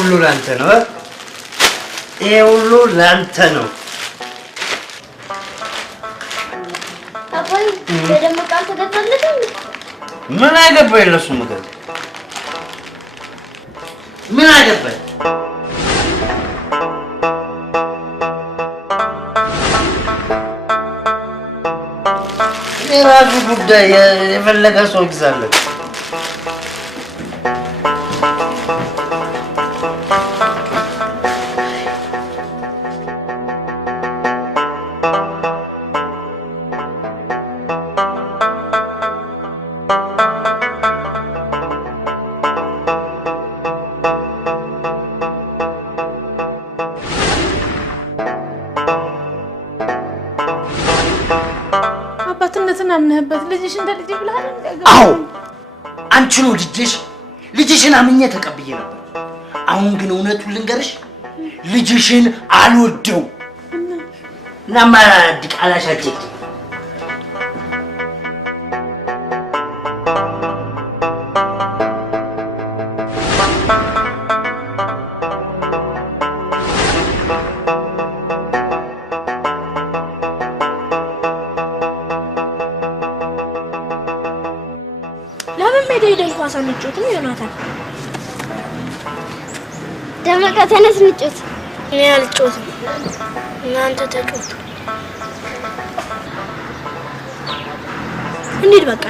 ሁሉ ላንተ ነው ሁሉ ላንተ ነው አባይ በደምቃን ተደፈለደ ምን አገባኝ ለሱ ምግብ ምን አገባኝ የራሱ ጉዳይ የፈለገ ሰው ይግዛለት አምነህበት ልጅሽ እንደ ልጅ ብለሃል አዎ አንቺ ነው ልጅሽን አምኜ ተቀብዬ ነበር አሁን ግን እውነቱን ልንገርሽ ልጅሽን አልወደው ለማራድ ቃላሻጭ ንጮት ነው ዮናታን ደመቀ ተነስ ንጮት እኔ አልጮትም እናንተ ተጮቱ እንዴት በቃ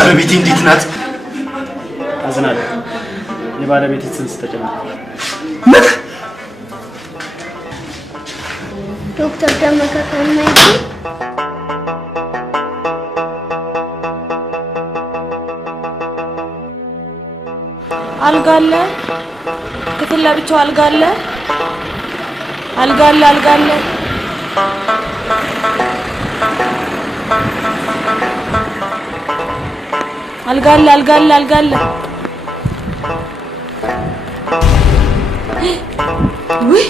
ባለቤቴ እንዴት ናት? አዝናለሁ። የባለቤቴ ጽንስ ተጨነቀ። ምን? ዶክተር ደመቀ ከማይጂ አልጋ አለ፣ ክፍል ለብቻው አልጋ አለ፣ አልጋ አለ፣ አልጋ አለ። አልጋ አለ፣ አልጋ አለ፣ አልጋ አለ። ውይ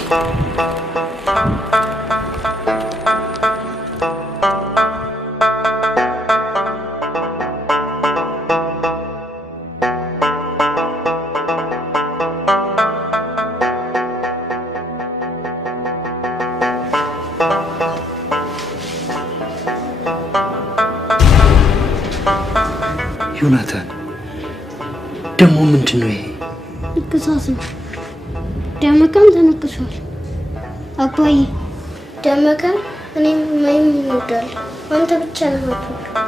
ዮናታን ደግሞ ምንድነው ይሄ? ንቅሳት ነው። ደመቀም ተነቅሷል። አባዬ ደመቀ እኔም ማይም ይወዳል። አንተ ብቻ ነው የምትወደው።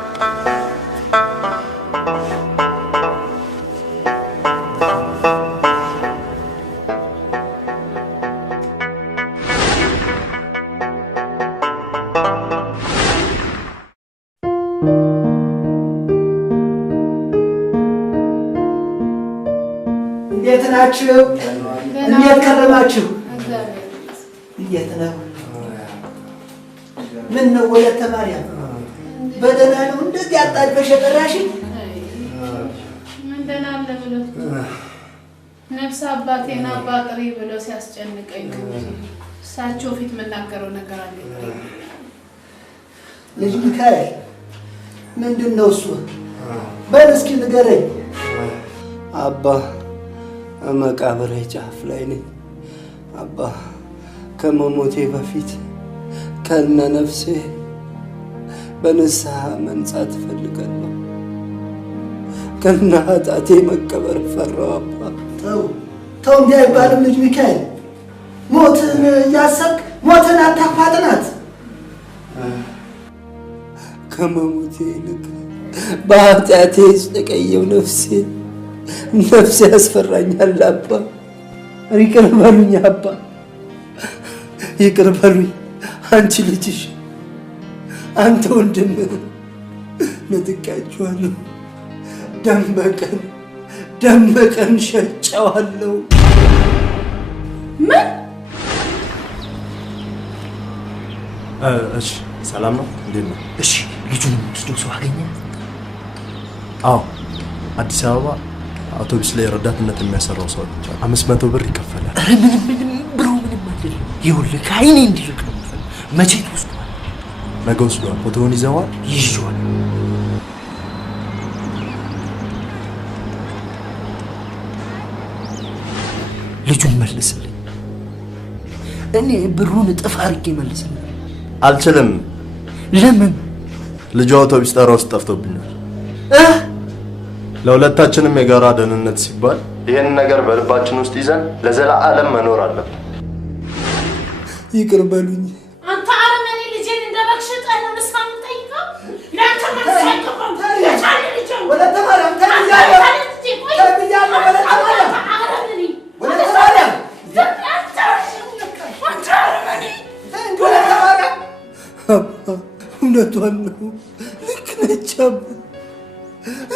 እንዴት ናችሁ? እንዴት ከረማችሁ? እንዴት ነው? ምን ነው ወለተ ማርያም በደህና ነው? እንደዚህ አጣድፈሽ የጠራሽኝ? ምን ደህና አለ ብሎ ነፍስ አባቴና አባጥሪ ብሎ ሲያስጨንቀኝ እሳቸው ፊት የምናገረው ነገር አለ። ልጅ ሚካኤል ምንድን ነው እሱ? በል እስኪ ንገረኝ። አባ መቃብሬ ጫፍ ላይ ነኝ። አባ ከመሞቴ በፊት ከነ ነፍሴ በንስሐ መንጻት እፈልጋለሁ። ከነ ኃጢአቴ መቀበር ፈራሁ። አባ ተው ተው፣ እንዲህ አይባልም ልጅ ሚካኤል። ሞትን እያሰብክ ሞትን አታፋጥናት። ከመሞቴ ይልቅ በኃጢአቴ የተቀየው ነፍሴ ያስፈራኛል። አባ ይቅር በሉኝ። አባ ይቅር በሉኝ። አንቺ ልጅሽ፣ አንተ ወንድም ነጥቃችኋለሁ። ደም በቀን ሸጨዋለሁ። ምን? እሺ ሰላም ነው? እንዴት ነው? እሺ ልጁን የምትወስደው ሰው አገኘ? አዎ አዲስ አበባ አውቶቡስ ላይ ረዳትነት የሚያሰራው ሰው ብቻ 500 ብር ይከፈላል። ኧረ ምንም ብሩ ምንም አይደለም። ይኸውልህ ከዓይኔ እንዲርቅ ነው የምፈልገው። መቼ ትወስደዋል? ነገ ወስዷል። ፎቶውን ይዘዋል? ይዤዋል። ልጁን መልስልኝ። እኔ ብሩን እጥፍ አድርጌ መልስልኝ። አልችልም። ለምን? ልጁ አውቶቡስ ተራ ውስጥ ጠፍቶብኛል። ለሁለታችንም የጋራ ደህንነት ሲባል ይህን ነገር በልባችን ውስጥ ይዘን ለዘላለም መኖር አለብን። ይቅር በሉኝ። አንተ አረመኔ ልጄን እንደበክሽጠህ ነው ንስሐ የምጠይቀው? ለአንተ መልስ አይገባም። የቻለ ልጅ ወለተ ማርያም ተብያለሁ። ወለተ ማርያም ወለተ ማርያም አባ እውነቷን ነው። ልክ ነች አባ።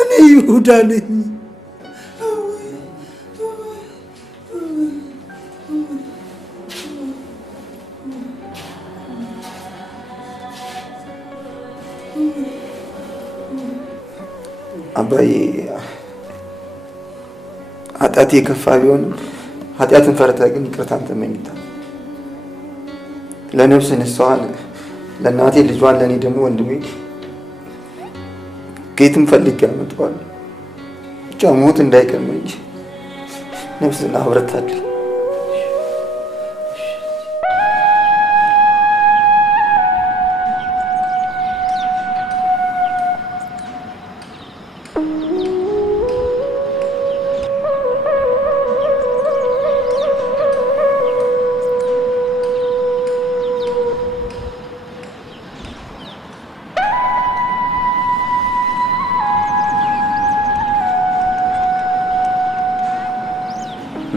እኔ ይሁዳ ነኝ። አባዬ ኃጢአቴ የከፋ ቢሆንም ኃጢአትን ፈርተህ ግን ይቅርታን ተመኝታል። ለነፍስ ንስሐን ለእናቴ ልጇን ለእኔ ደግሞ ወንድሜ ከየትም ፈልጌ አመጣዋለሁ። ብቻ ሞት እንዳይቀርመኝ ነፍስን አብረታልኝ።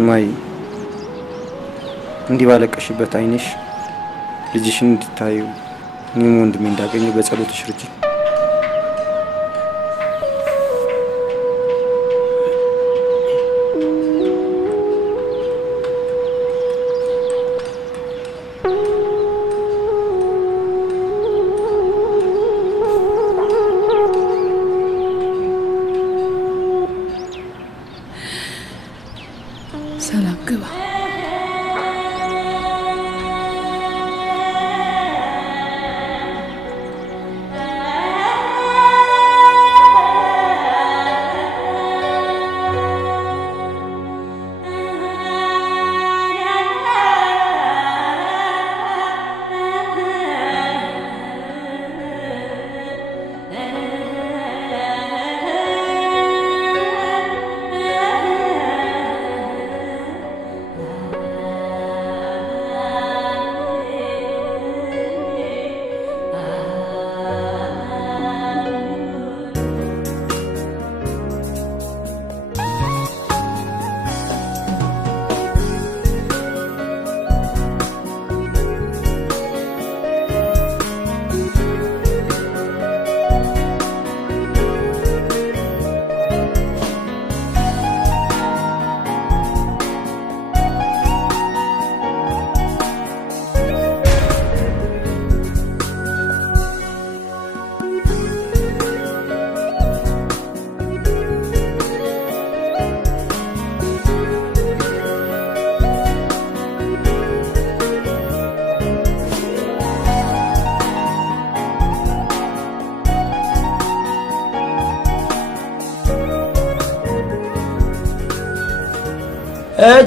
ማይ እንዲህ ባለቀሽበት አይነሽ ልጅሽን እንድታዩ እኔም ወንድሜ እንዳገኘው በጸሎትሽ እርጂ። ሰላም ግባ።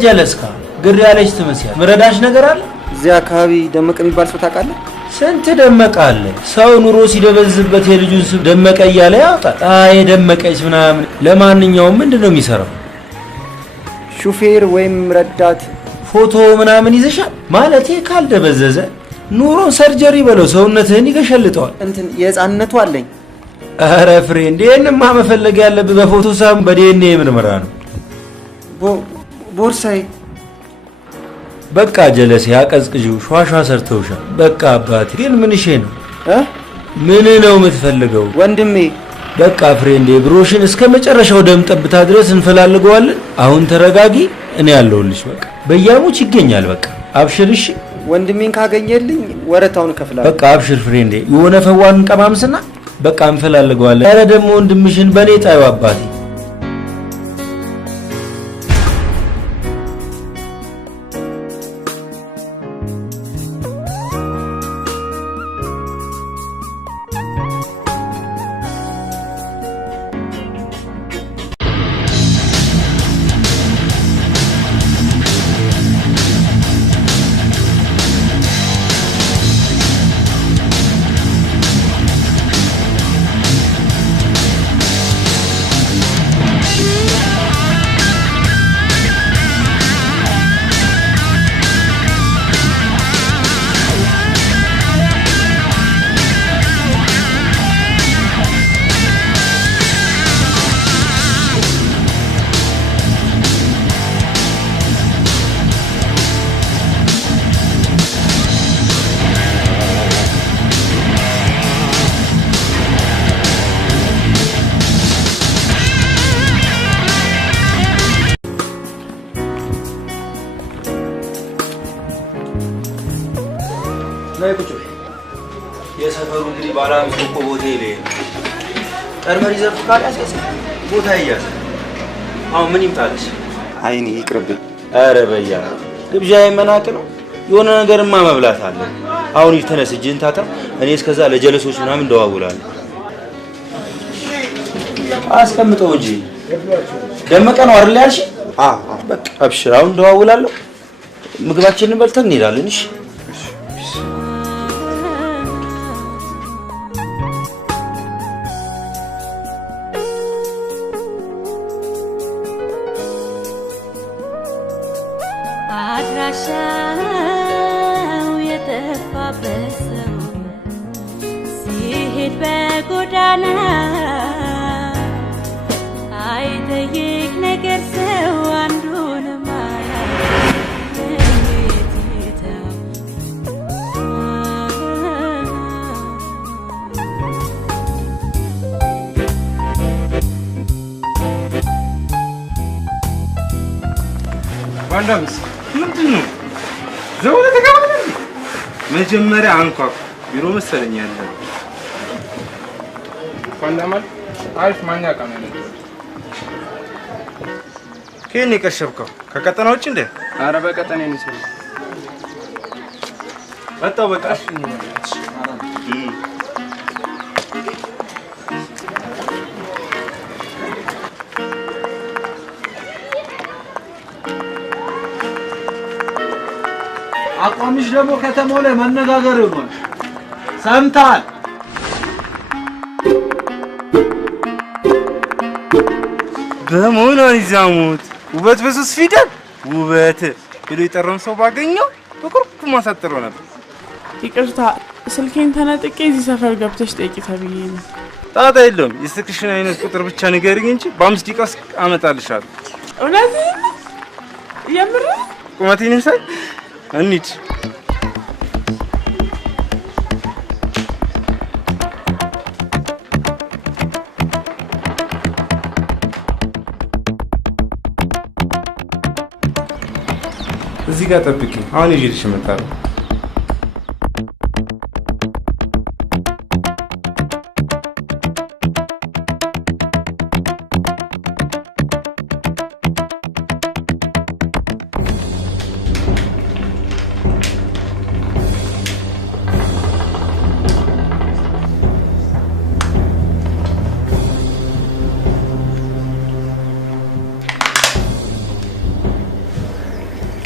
ጀለስካ ግር ያለች ትመስያለሽ። ምረዳሽ ነገር አለ? እዚያ አካባቢ ደመቀ የሚባል ሰው ታውቃለህ? ስንት ደመቀ አለ። ሰው ኑሮ ሲደበዝበት የልጁን ስም ደመቀ እያለ ያወጣል። አይ ደመቀች ምናምን። ለማንኛውም ምንድን ነው የሚሰራው? ሹፌር ወይም ረዳት። ፎቶ ምናምን ይዘሻል? ማለቴ ካልደበዘዘ ኑሮን ሰርጀሪ በለው ሰውነትህን ይገሸልጠዋል። እንትን የህፃንነቱ አለኝ። ኧረ ፍሬንድ ይሄንማ መፈለግ ያለብህ በፎቶ ሳይሆን በዲኤንኤ ምርመራ ነው። ቦርሳዬ በቃ ጀለሴ አቀዝቅዢው ሿሿ ሰርተውሻል። በቃ አባቴ ግን ምንሼ ነው? ምን ነው የምትፈልገው ወንድሜ? በቃ ፍሬንዴ ብሮሽን እስከ መጨረሻው ደም ጠብታ ድረስ እንፈላልገዋለን። አሁን ተረጋጊ፣ እኔ ያለሁልሽ። በቃ በያሙች ይገኛል። በቃ አብሽር። እሺ ወንድሜን ካገኘልኝ ወረታውን እከፍላለሁ። በቃ አብሽር ፍሬንዴ። የሆነ ፈዋን እንቀማምስና በቃ እንፈላልገዋለን። ኧረ ደግሞ ወንድምሽን በኔ ጣዩ አባቴ። ላይ ቁጭ የሰፈሩ እንግዲህ ባለ አምስት ኮከብ ሆቴል ቀርመሪ ዘርፍ ካላሰሰ ቦታ ይያዝ። አሁን ምን ይምጣልሽ? አይኔ ይቅርብኝ። ኧረ በያ ግብዣ የመናቅ ነው። የሆነ ነገርማ መብላት አለ። አሁን ይተነስ እጅን ታታ። እኔ እስከዛ ለጀለሶች ምናምን እንደዋውላለሁ። አስቀምጠው እንጂ ደመቀ ነው አይደል ያልሽ? በቃ አብሽር። አሁን እንደዋውላለሁ። ምግባችንን በልተን እንሄዳለን። እሺ አድራሻው የጠፋበት ሰው ሲሄድ በጎዳና አይጠይቅ ነገር ሰው አንዱንም ዋንዳምስ ምንድን ነው? ዘውለ ተቀበለ። መጀመሪያ አንኳኩ። ቢሮ መሰለኝ ያለ ዋንዳማል አሪፍ ማኛ ቃና ነው። ከኔ ከሸብከው ከቀጠና ውጭ እንደ አረ በቀጠና ነው ሲል መጣው። በቃ አቋምሽ ደግሞ ከተማው ላይ መነጋገር ይሆናል። ሰምታል? በመሆኗን ይዛሙት ውበት በሶስት ፊደል ውበት ብሎ የጠራውን ሰው ባገኘው በኩርኩ ማሳጠሮ ነበር። ይቅርታ ስልኬን ተነጥቄ እዚህ ሰፈር ገብተሽ ጠይቂ ተብዬ ነው። ጣጣ የለውም። የስልክሽን አይነት ቁጥር ብቻ ንገሪኝ እንጂ በ5 ደቂቃ ውስጥ አመጣልሻለሁ። እውነት የምር ቁመቴን ሳይ እንሂድ። እዚህ ጋር ጠብቂኝ። አሁን ይዤልሽ እመጣለሁ።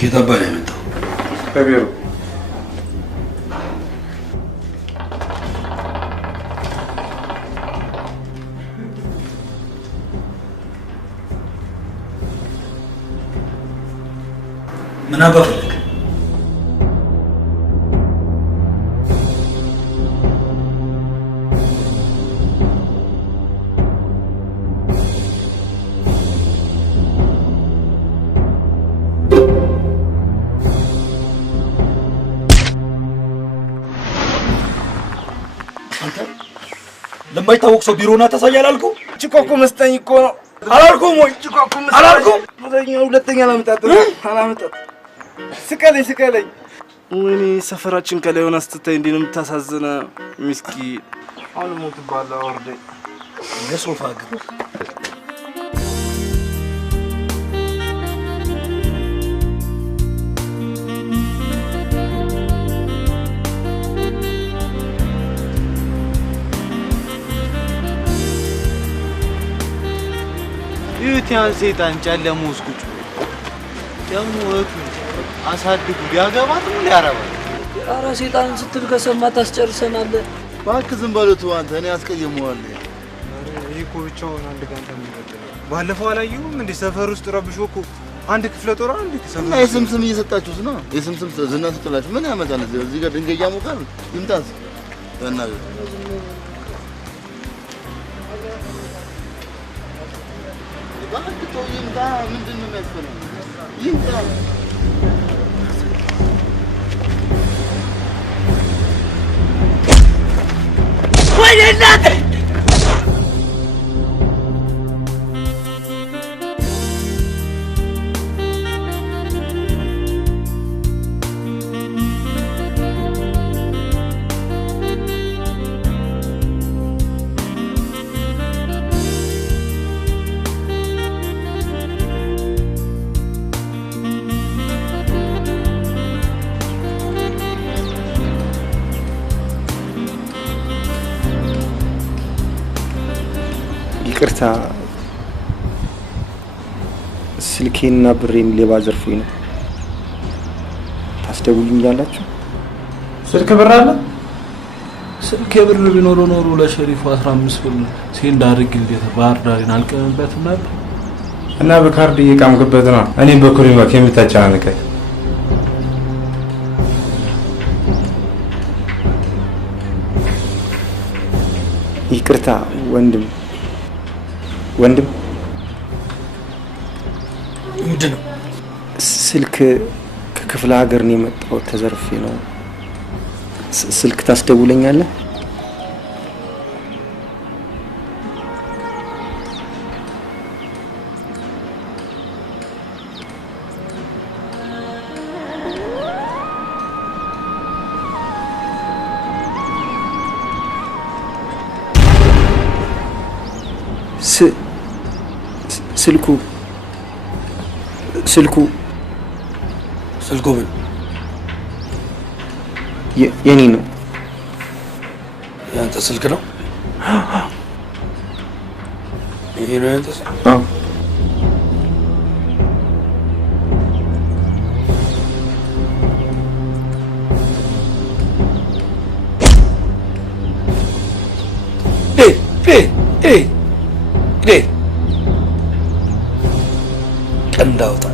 ከየት አባይ የመጣው? ከቢሮ ምን አባፈልክ? ለማይታወቅ ሰው ቢሮና ታሳያለህ አልኩህ። ጭቆቁ መስጠኝ እኮ ነው አላልኩም ወይ? ጭቆቁ መስጠኝ አላልኩም? ሁለተኛ አላመጣም። ስቀለኝ። ወይኔ ሰፈራችን ከላይ ሆና ስትታይ እንዴት ነው የምታሳዝነ ምስኪን። አሁን ሞት ባላ ወርደ ለሶፋ ግብ ዩቲያን ሰይጣን ጨለሙ ውስጥ ቁጭ ደግሞ ወጡ አሳድጉ ቢያገባት ምን ያረባል? ኧረ ሰይጣንን ስትል ከሰማ ታስጨርሰናለህ። እባክህ ዝም በሉት አንተ እኔ አስቀየመዋለሁ። ይሄ እኮ ብቻውን አንድ ጋር ባለፈው አላየሁም እንዴ? ሰፈር ውስጥ ረብሾ እኮ አንድ ክፍለ ጦር አንድ ተሰማ። የስምስም እየሰጣችሁት ነው። የስምስም ዝና ስትላችሁ ምን ያመጣል? እዚህ ጋር ድንጋይ ያሞቃል። ይምጣስ በእናትህ ይምጣ። ምንድን ነው የሚያስፈልገው? ይምጣ። ወይኔ እናቴ! ይቅርታ ስልኬና ብሬን ሌባ ዘርፎኝ ነው። ታስደውሉኛላችሁ? ስልክ ብር አለ? ስልክ ብር ቢኖረው ኖሮ ለሸሪፉ 15 ብር ሴንድ አድርግልኝ ባህር ዳርን አልቀምበትም ነበር። እና በካርድ እየቃምክበት ነው። እኔ በኩል ነው የምታጫነቀኝ። ይቅርታ ወንድም ምንድነው? ስልክ ከክፍለ ሀገር ነው የመጣው ተዘርፌ ነው። ስልክ ታስደውለኛለህ? ስልኩ ምን የኔ ነው? ያንተ ስልክ ነው? ይሄ ነው ያንተ ስልክ? አዎ። ቀንዳውጣ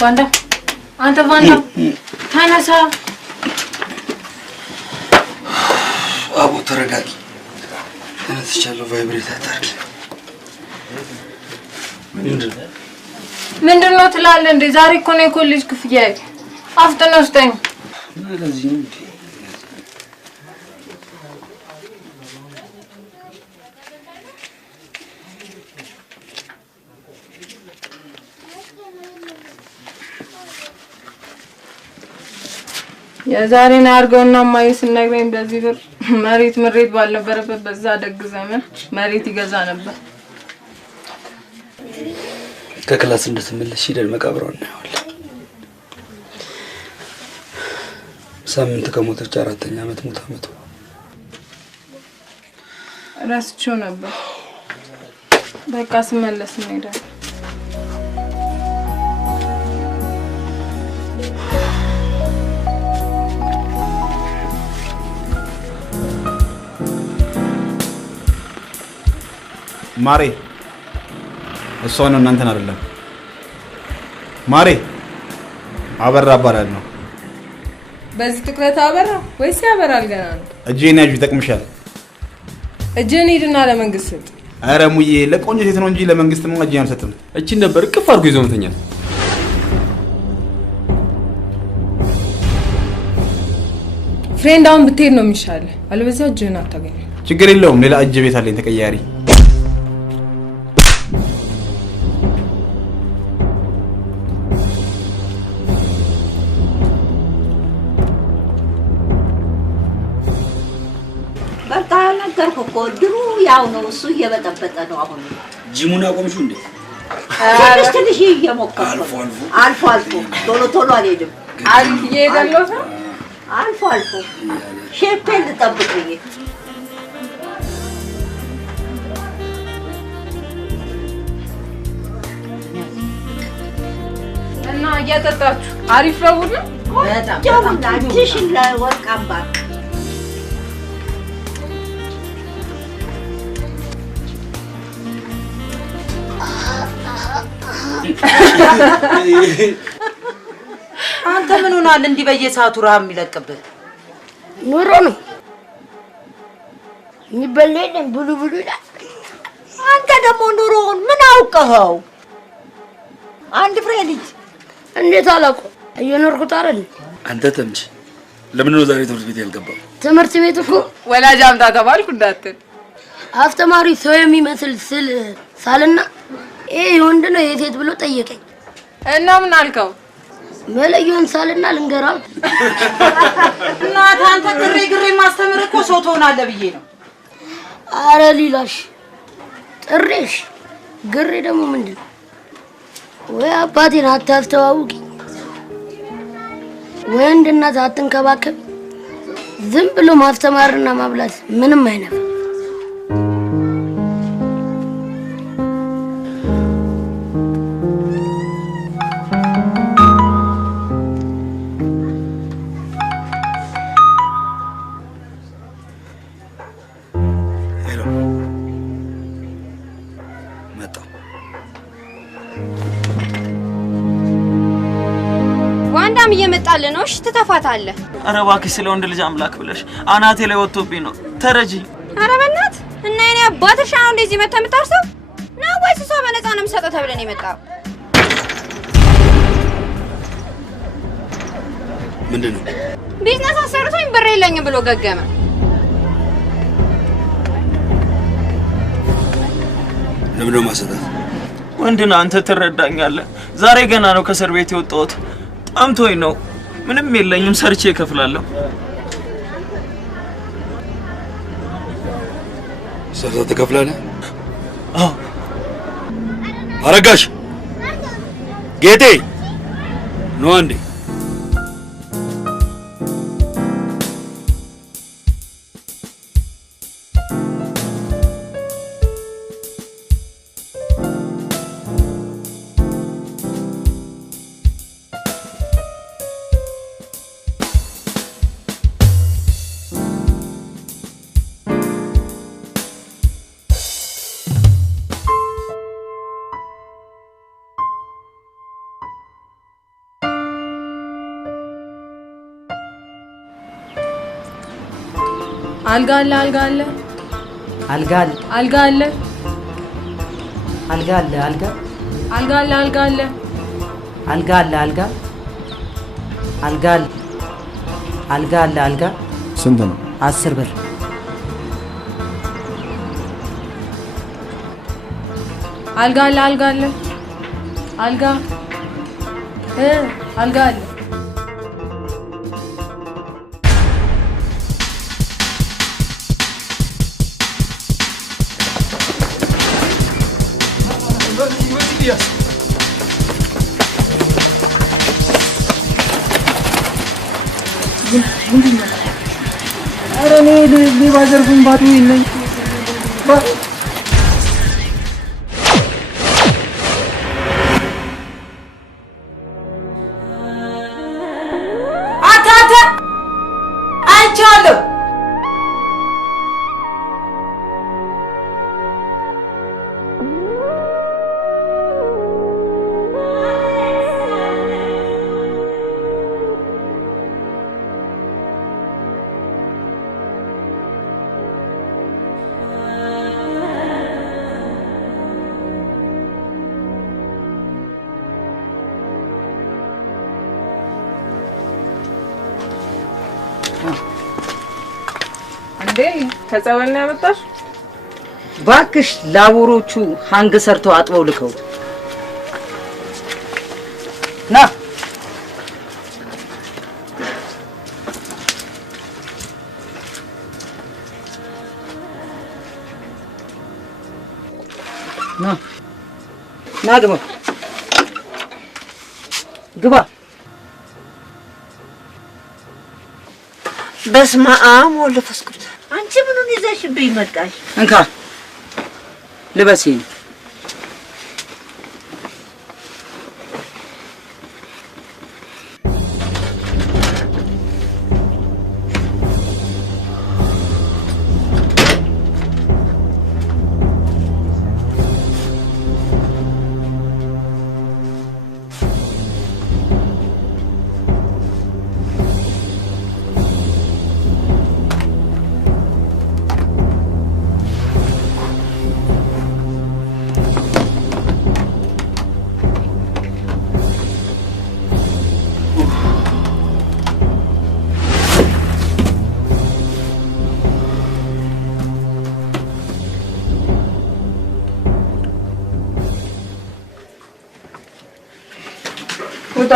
ባንዳ አንተ ባንዳ ተነሳ። አቡ ተረጋጊ። ተነስቻለሁ። ቫይብሬት አታርጊ። ምንድነው ትላለህ እንዴ? ዛሬ እኮ ነው የኮሌጅ ክፍያ። አፍጥነህ ስጠኝ። ምን ለዚህ እንዴ የዛሬን አርገውና ማይ ስነግረኝ በዚህ ብር መሬት ምሬት ባልነበረበት በዛ ደግ ዘመን መሬት ይገዛ ነበር። ከክላስ እንደተመለስሽ ሄደን መቃብሯን እናየዋለን። ሳምንት ከሞተች 4ኛ ዓመት ሞት አመቱ ረስቼው ነበር። በቃ ስመለስ እንሄዳለን። ማሬ እሷ ነው እናንተን አይደለም። ማሬ አበራ እባላለሁ። በዚህ ትኩረት አበራ ወይስ ያበራል ገና ነው? እጄን ያዥ ይጠቅምሻል። እጄን ሂድና ለመንግስት ስጥ። ኧረ ሙዬ ለቆንጆ ሴት ነው እንጂ ለመንግስት ነው እጄን አልሰጥም። እቺን ነበር ቅፍ አድርጎ ይዞ መተኛት። ፍሬንዳውን ብትሄድ ነው የሚሻለው። አለበለዚያ እጄን አታገኝም። ችግር የለውም ሌላ እጅ ቤት አለኝ ተቀያሪ። በቃ ነገርኩህ እኮ ድሩ ያው ነው እሱ እየበጠበጠ ነው አሁን። ጂሙን አቆምሽው እንዴ? ትንሽ እየሞከርኩ አልፎ ቶሎ አልሄድም። አሪፍ እየሄደለው ነው። አልፎ ሼፔን ልጠብቅ ብዬ እና እያጠጣችሁ አሪፍ ነው ቡና? በጣም ትንሽ ለወርቅ አምባር አንተ ምን ሆናል እንዲህ በየሰዓቱ ረሃብ የሚለቅብህ? ኑሮ ነው የሚበላኝ ብሉ ይላል። አንተ ደግሞ ኑሮውን ምን አውቀኸው? አንድ ፍሬ ልጅ እንዴት አላውቀው? እየኖርኩት አይደል? አንተ ተምች ለምን ነው ዛሬ ትምህርት ቤት ያልገባው? ትምህርት ቤት እኮ ወላጅ አምጣ ተባልኩ እንዳትል። አስተማሪ ሰው የሚመስል ስል ሳልና ይሄ ወንድ ነው የሴት ብሎ ጠየቀኝ። እና ምን አልከው? መለየውን ሳልና ልንገራው። እናት አንተ ግሬ ማስተምር እኮ ሰው ትሆናለህ ብዬ ነው። አረ ሊላሽ ጥሬሽ ግሬ ደግሞ ምንድን ነው? ወይ አባቴን አታስተዋውቂ፣ ወይ እንደ እናት አትንከባከብ። ዝም ብሎ ማስተማርና ማብላት ምንም አይነፍ። ዋንዳም እየመጣልህ ነው። እሺ ትተፋታለህ። ኧረ እባክሽ ስለ ወንድ ልጅ አምላክ ብለሽ አናቴ ላይ ወጥቶብኝ ነው። ተረጂ። ኧረ በእናትህ እና እኔ አባትሽ አሁን እንደዚህ መተህ የምታርሰው ነው ወይስ እሷ በነፃ ነው የምትሰጠው ተብለን የመጣው? ምንድን ነው? ቢዝነስ አሰርቶኝ ብር የለኝም ብሎ ገገመ። ለምን ነው ማሰጣት? ወንድና አንተ ትረዳኛለህ። ዛሬ ገና ነው ከእስር ቤት የወጣሁት። ጠምቶኝ ነው። ምንም የለኝም፣ ሰርቼ እከፍላለሁ። ሰርተህ ትከፍላለህ? አዎ። አረጋሽ ጌቴ ነው አንዴ አልጋ አለ አልጋ አለ አልጋ አለ አልጋ አለ አልጋ አለ አልጋ አልጋ አለ አልጋ አለ አልጋ አለ አልጋ አልጋ አለ አልጋ አለ አልጋ ስንት ነው? 10 ብር። አልጋ አለ አልጋ አለ አልጋ አልጋ አለ። ኧረ እኔ ሌባ ዘርፉን ባዶ የለኝ። አንተ አይቻለሁ። እንዴ ከጸበል ነው ያመጣሽ? ባክሽ ላቦሮቹ ሃንግ ሰርተው አጥበው ልከው ና ና ና ግባ ግባ። በስመ አብ ወወልድ ወመንፈስ ቅዱስ። አንቺ ምኑን ይዘሽብኝ መጣሽ? እንካ ልበሲኝ። ውጣ።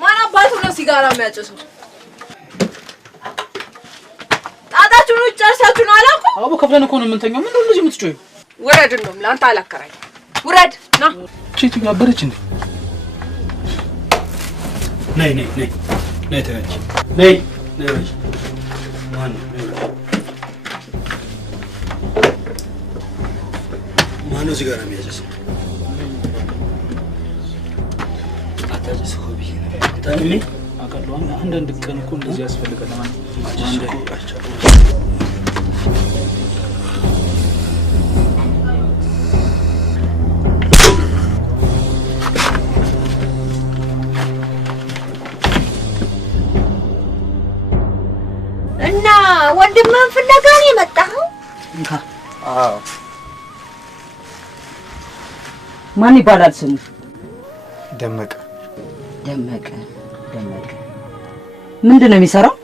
ማን አባቱ ነው ሲጋራ የሚያጨሰው? ጣጣችሁን ውጭ ጨርሳችሁ ነው አላልኩም? አቦ ከፍለን እኮ ነው የምንተኛው። ምንድን ነው እንደዚህ የምትጮይው? ውረድ። እንደውም ለአንተ አላከራኝ። ውረድ ና። ቺቱ ያበረች እንዴ? ነይ ነይ ነይ ነይ ተነች ነይ ነይ ማን ማነው ሲጋራ የሚያጨሰው? አታጨሰው ብዬ ታንሚ አውቃለሁ። አንዳንድ ቀን እኮ እንደዚህ ያስፈልጋል ማለት እና ወንድምህን ፍለጋ ነው የመጣኸው? አዎ። ማን ይባላል ስሙ? ደመቀ። ደመቀ ደመቀ። ምንድን ነው የሚሰራው?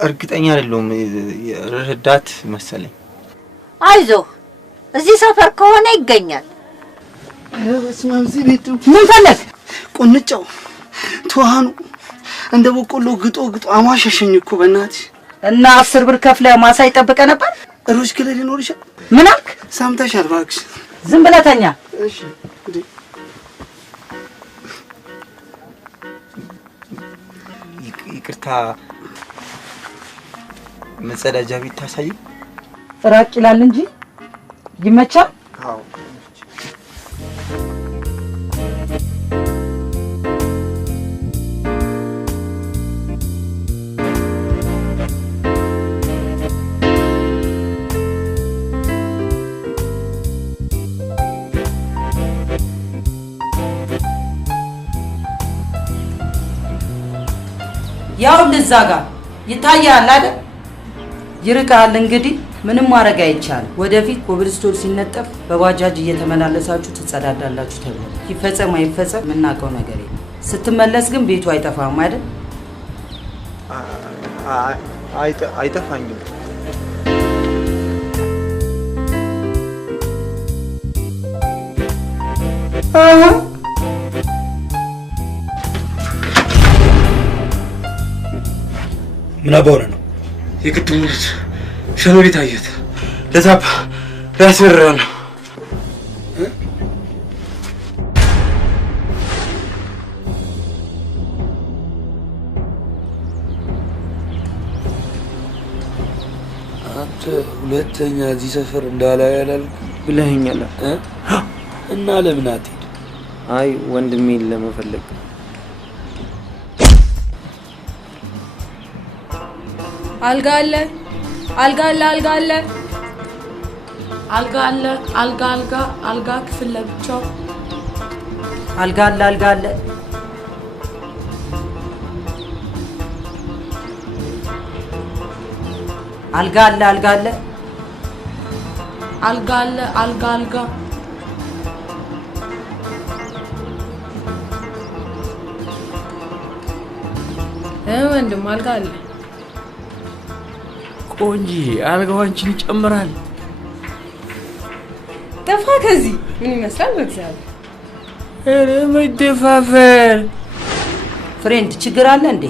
እርግጠኛ አይደለሁም። ረዳት መሰለኝ። አይዞህ እዚህ ሰፈር ከሆነ ይገኛል። በስመ አብ እዚህ ቤቱ ምን ፈለግ? ቁንጫው ተዋኑ እንደ በቆሎ ግጦ አሟሸሸኝ እኮ በእናትሽ። እና 10 ብር ከፍለህ ማሳ ይጠብቀህ ነበር? ሩዝ ክለ ሊኖር ይችላል። ምን አልክ? ሰምተሻል እባክሽ። ዝም ብለህ ተኛ። እሺ እንዴ ይቅርታ፣ መጸዳጃ ቤት ታሳይ። ራቅ ይላል እንጂ ይመቻል። አዎ ያው ለዛ ጋር ይታያል አይደል? ይርቃል እንግዲህ ምንም ማድረግ አይቻልም። ወደፊት ኮብልስቶን ሲነጠፍ በባጃጅ እየተመላለሳችሁ ትጸዳዳላችሁ ተብሎ ይፈጸም አይፈጸም የምናውቀው ነገር የለም። ስትመለስ ግን ቤቱ አይጠፋም አይደል? አይጠፋኝም። ምን አባወራ ነው የቅድሙ ልጅ ሸኖ ቤት አየት ለዛባ ያስበረው ነው። አንተ ሁለተኛ እዚህ ሰፈር እንዳላይ ያላልኩ ብለኸኛል እና ለምን አትሄድ? አይ ወንድሜን ለመፈለግ አልጋ አለ አልጋ አለ አልጋ አለ አልጋ አለ አልጋ አልጋ አልጋ ክፍል ለብቻው አልጋ አለ አልጋ አለ አልጋ አለ አልጋ አለ አልጋ አለ አልጋ አልጋ ወንድም አልጋ አለ። ቆንጂ አልጋው አንቺን ይጨምራል። ጠፋ ከዚህ ምን ይመስላል? በእግዚአብሔር ኧረ መደፋፈር። ፍሬንድ ችግር አለ እንዴ?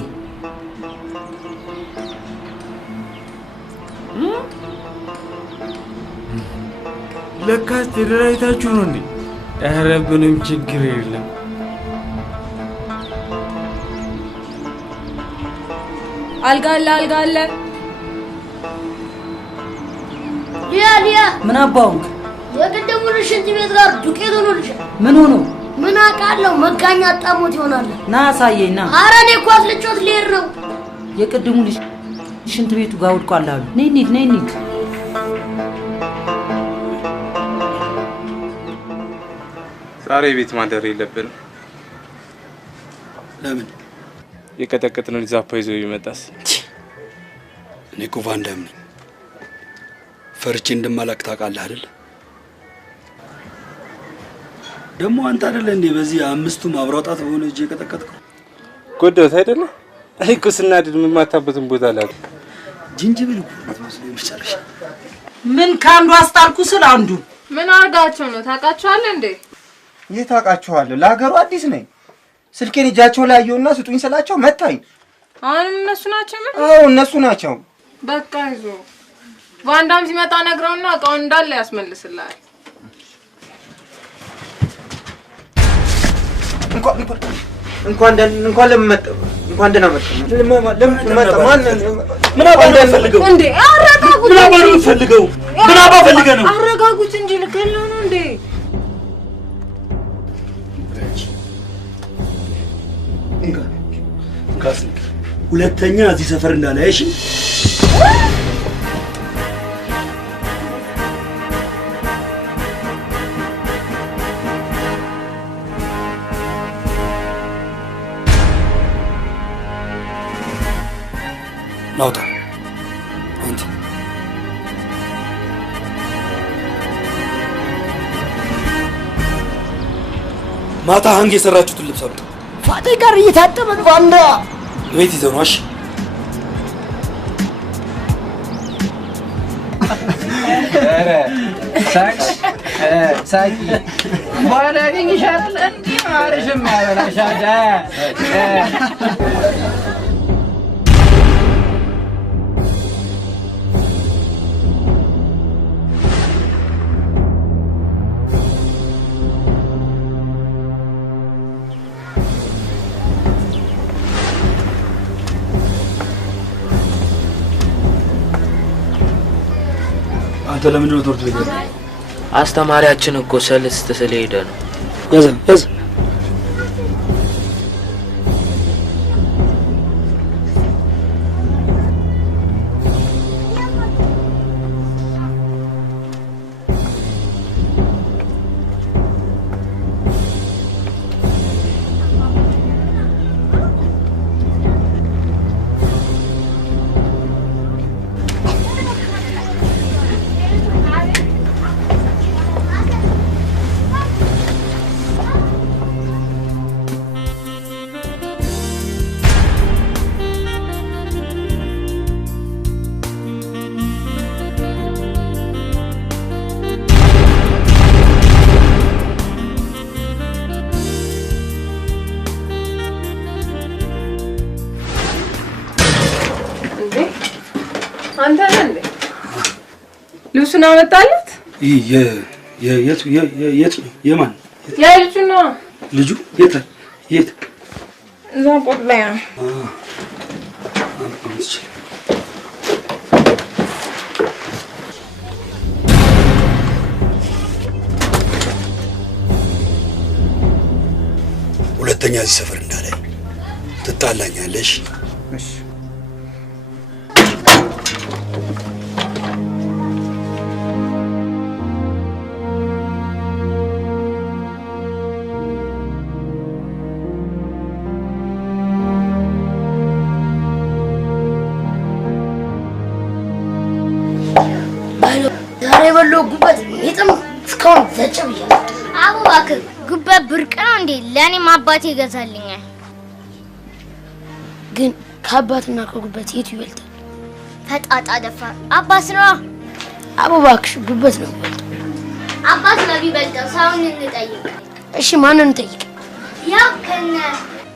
ለካስ ተደራጅታችሁ ነው እንዴ? ኧረ ምንም ችግር የለም። አልጋ አለ አልጋ አለ። ሊያ ምን አባውክ? የቅድሙ ሽንት ቤት ጋር ዱቄት ሆኖልሻል። ምን ሆኖ? ምን አውቃለሁ። መጋኛ አጣሞት ይሆናል። ና አሳየኝ ና። ኧረ እኔ እኮ አስልጮት ልሄድ ነው። የቅድሙ ልጅ ሽንት ቤቱ ጋር ወድቋል አሉ። ነይ እንሂድ ነይ እንሂድ። ዛሬ ቤት ማደር የለብንም። ለምን? የቀጠቀጥነው ልጅ ዛፓ ይዞ ይመጣስ? እኔ እኮ ቫንዳም ነኝ። ፈርቼ እንደማላቅ ታውቃለህ አይደል? ደግሞ አንተ አይደለ እንዴ በዚህ አምስቱ ማብራጣት በሆነ እጄ የቀጠቀጥከው? ጎዳት አይደለ? አይ እኮ ስናድድ የምማታበትን ቦታ ላይ ጅንጅብል መስሎ መጨረሻ ምን ካንዱ አስጣልኩ ስለ አንዱ ምን አርጋቸው ነው? ታውቃቸዋለህ እንዴ? ታውቃቸዋለሁ? ለሀገሩ አዲስ ነኝ። ስልኬን እጃቸው ላይ አየሁና ስጡኝ ስላቸው መታኝ። አሁንም እነሱ ናቸው? ምን? አዎ እነሱ ናቸው። በቃ ይዞ ቫንዳም ሲመጣ ነግረውና እቃውን እንዳለ ያስመልስልሃል። እንኳን ለምን መጣ? እንኳን ደህና መጣ። ለምን መጣ? ማን ምን አባ ነው ፈልገው እንዴ? አረጋጉት። ምን አባ ነው ፈልገው? ምን አባ ፈልገ ነው? አረጋጉት እንጂ ልከለው ነው እንዴ? እንካስ ሁለተኛ እዚህ ሰፈር እንዳላየሽ። ናውጣ አንተ ማታ ሀንግ የሰራችሁትን ልብስ አምጡ። ፋጤ ጋር እየታጠበ ነው። ባንዳ ቤት ይዘው ነው። እሺ ሳቂ በኋላ ያገኝሻል። እንዲህ ማለሽም ያበላሻል። አንተ ለምንድን ነው ትምህርት ቤት ያለው? አስተማሪያችን እኮ ሰልስት ስለሄደ ነው። ያዝ እንዴ አንተ ነህ እንዴ? ልብሱን አመጣለት? የት ነው? የማን? ያ ልጁ ነው። ልጁ የት? እዛ ቆጥ ላይ ነው። ሁለተኛ እዚህ ሰፈር እንዳላይ ትጣላኛለሽ። እሺ ዛሬ በለው ጉበት ይጥም እስካሁን ዘጭብ ይላል። እባክህ ጉበት ብርቅ ነው እንዴ? ለኔም አባቴ ይገዛልኛል። ግን ከአባትና ከጉበት የቱ ይበልጣል? ፈጣጣ ደፋር አባስ ነው። እባክሽ ጉበት ነው። አባስ ነው ቢበልጠው። ሰውን እንጠይቅ። እሺ ማንን እንጠይቅ? ያው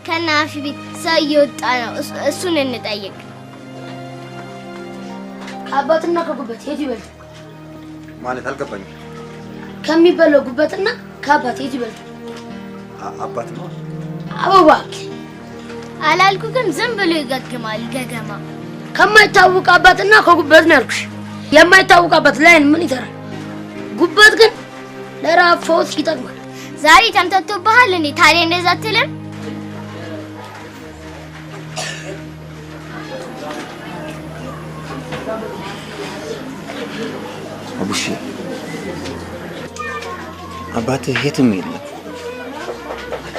ከነ አፊ ቤት ሰው እየወጣ ነው። እሱን እንጠይቅ። ከአባትና ከጉበት የቱ ይበልጣል? ማለት አልገባኝም። ከሚበላው ጉበትና ከአባት የቱ ይበልጣል? አባት ነው። እባክህ አላልኩ ግን ዝም ብሎ ይገግማል። ገገማ ከማይታወቅ አባትና ከጉበት ነው ያልኩሽ። የማይታወቅ አባት ላይን ምን ይሰራል? ጉበት ግን ለራብ ፈውስ ይጠቅማል። ዛሬ ተምተቶብሃል እንዴ? ታዲያ እንደዛ አትልም? አቡሽ አባትህ የትም የለም።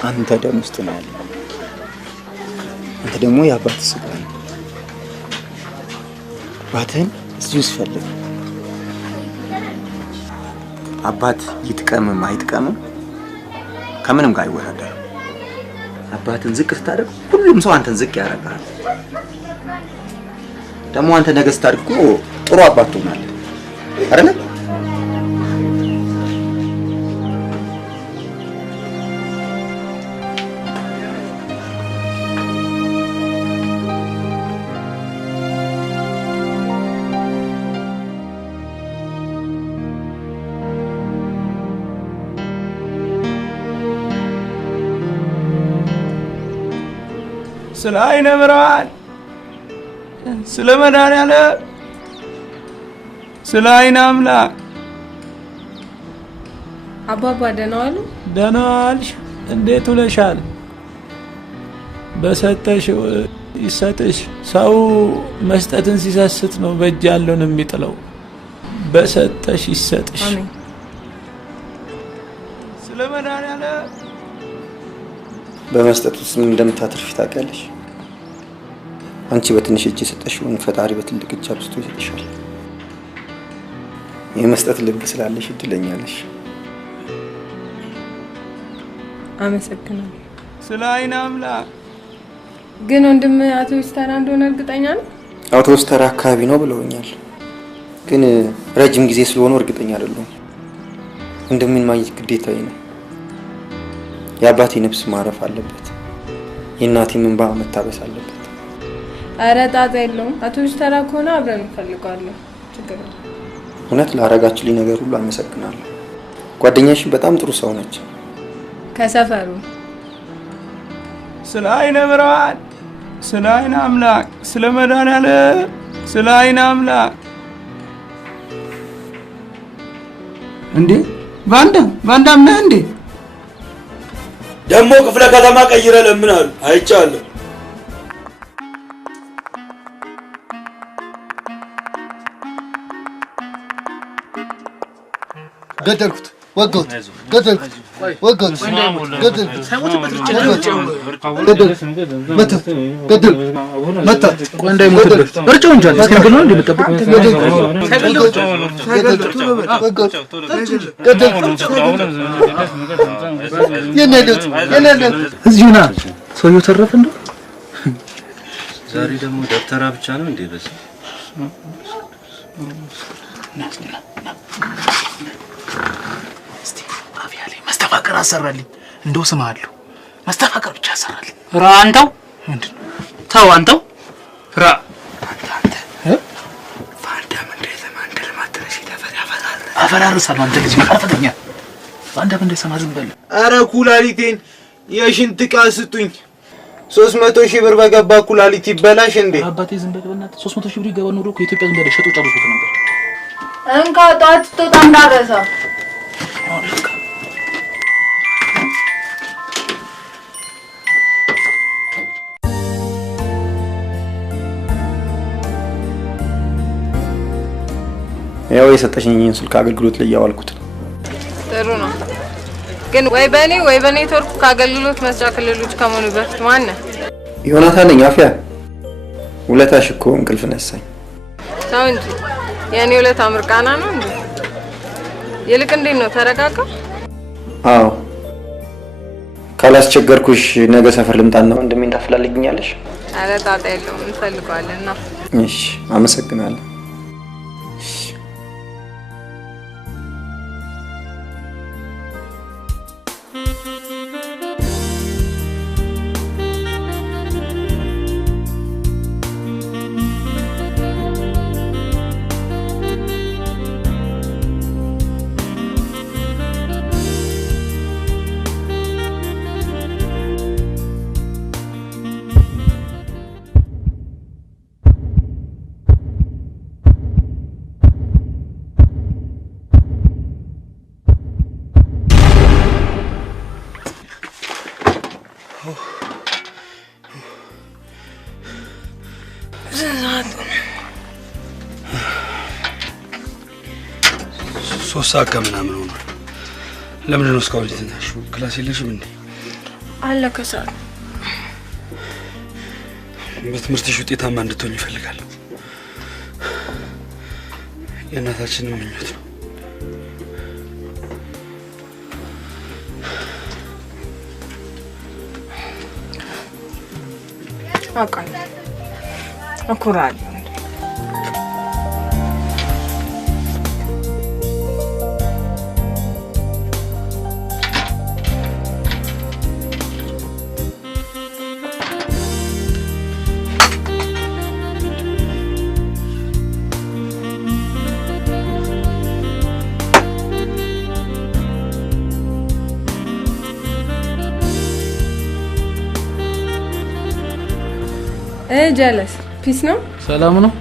አንተ ደም ውስጥ ነው ያለው። አንተ ደግሞ የአባትህ ስጋ ነው። አባትህን እዚህ ውስጥ ፈልግ። አባት ይጥቀምም አይጥቀምም ከምንም ጋር አይወዳደርም። አባትን ዝቅ ስታደርግ ሁሉም ሰው አንተን ዝቅ ያደርጋል። ደግሞ አንተ ነገ ስታድግ እኮ ጥሩ አባት ትሆናለህ አይደል? ስለ አይነ ብርሃን ስለ መድኃኒዓለም ስለ አይነ አምላክ አባባ ደህና ዋሉ? ደህና ዋልሽ? እንዴት ውለሻል? በሰጠሽ ይሰጥሽ። ሰው መስጠትን ሲሰስት ነው በእጅ ያለውን የሚጥለው። በሰጠሽ ይሰጥሽ። አሜን። ስለ መድኃኒዓለም በመስጠት ውስጥ ምን እንደምታተርፊ ታውቂያለሽ? አንቺ በትንሽ እጅ የሰጠሽውን ፈጣሪ በትልቅ እጅ አብዝቶ ይሰጥሻል። የመስጠት ልብ ስላለሽ እድለኛ ነሽ። አመሰግናለሁ። ስለ አይነ አምላክ ግን ወንድም አውቶቡስ ተራ እንደሆነ እርግጠኛ ነው? አውቶቡስ ተራ አካባቢ ነው ብለውኛል። ግን ረጅም ጊዜ ስለሆነ እርግጠኛ አይደለሁም። ወንድሜን ማግኘት ግዴታዬ ነው። የአባቴ ነፍስ ማረፍ አለበት። የእናቴም እንባ መታበስ አለበት። ኧረ ጣጣ የለውም። አውቶቡስ ተራ ከሆነ አብረን እንፈልገዋለን። ችግር የለም። እውነት ላረጋችሁልኝ ነገር ሁሉ አመሰግናለሁ። ጓደኛሽን በጣም ጥሩ ሰው ነች። ከሰፈሩ ስለ አይነ ብርሃን ስለ አይነ አምላክ ስለ መድኃኒዓለም ስለ አይነ አምላክ እንዴ ባንዳም ነህ እንዴ? ደግሞ ክፍለ ከተማ ቀይረ ለምን አሉ አይቻለሁ። ገደልኩት፣ ወገውት፣ ገደልኩት፣ ወገውት፣ ገደልኩት፣ መታት ቆይ እንዳይሞትበት እርጨው እንጂ አንተ እስከ ነው እንደምጠብቅ እዚሁ ና ሰውዬው ተረፈ እንደው ዛሬ ደግሞ ደብተራ ብቻ ነው እንዴ? በስ እስቲ አብያ ላይ መስተፋቅር አሰራልኝ። እንደው ስማ አለው መስተፋቅር ብቻ አሰራልኝ። ራ አንተው ምንድን ተው አንተው ራ አፈራርሳለሁ። አንተ ልጅ አፈተኛ አንተ ምን እንደሰማ ዝም በል። አረ ኩላሊቴን የሽንት ዕቃ ስጡኝ። 300,000 ብር በገባ ኩላሊት ይበላሽ እንዴ? አባቴ ዝም በል በእናትህ። 300,000 ብር ይገባ ኖሮ ከኢትዮጵያ ዝም በል ሸጦ ጨርሶት ነበር። እንካ ጧት ስትወጣ እንዳረሳ። ያው የሰጠሽኝን ስልክ አገልግሎት ላይ ያዋልኩት ነው። ጥሩ ነው። ግን ወይ በኔ ወይ በኔትወርክ ከአገልግሎት መስጫ ክልሎች ከመሆኑ በፊት ማን ነህ? ዮናታን ነኝ። አፍያ ውለታሽ እኮ እንቅልፍ ነሳኝ። ተው እንጂ የኔ ውለታ ምርቃና ነው እንዴ? ይልቅ እንዴት ነው ተረጋጋ? አዎ ካላስቸገርኩሽ ነገ ሰፈር ልምጣና ወንድሜን ታፈላልግኛለሽ? ኧረ ጣጣ የለውም እንፈልገዋለን ነው። እሺ አመሰግናለሁ። ሶስት ሰዓት ከምናምን ሆኗል። ለምንድን ነው እስካሁን የተኛሽው? ክላስ የለሽም እንዴ? አለ ከሰዓት በትምህርትሽ ውጤታማ እንድትሆኝ ይፈልጋል። የእናታችንን ምኞት ነው። አውቃለሁ፣ እኮራለሁ። ጀለስ ፒስ ነው። ሰላም ነው።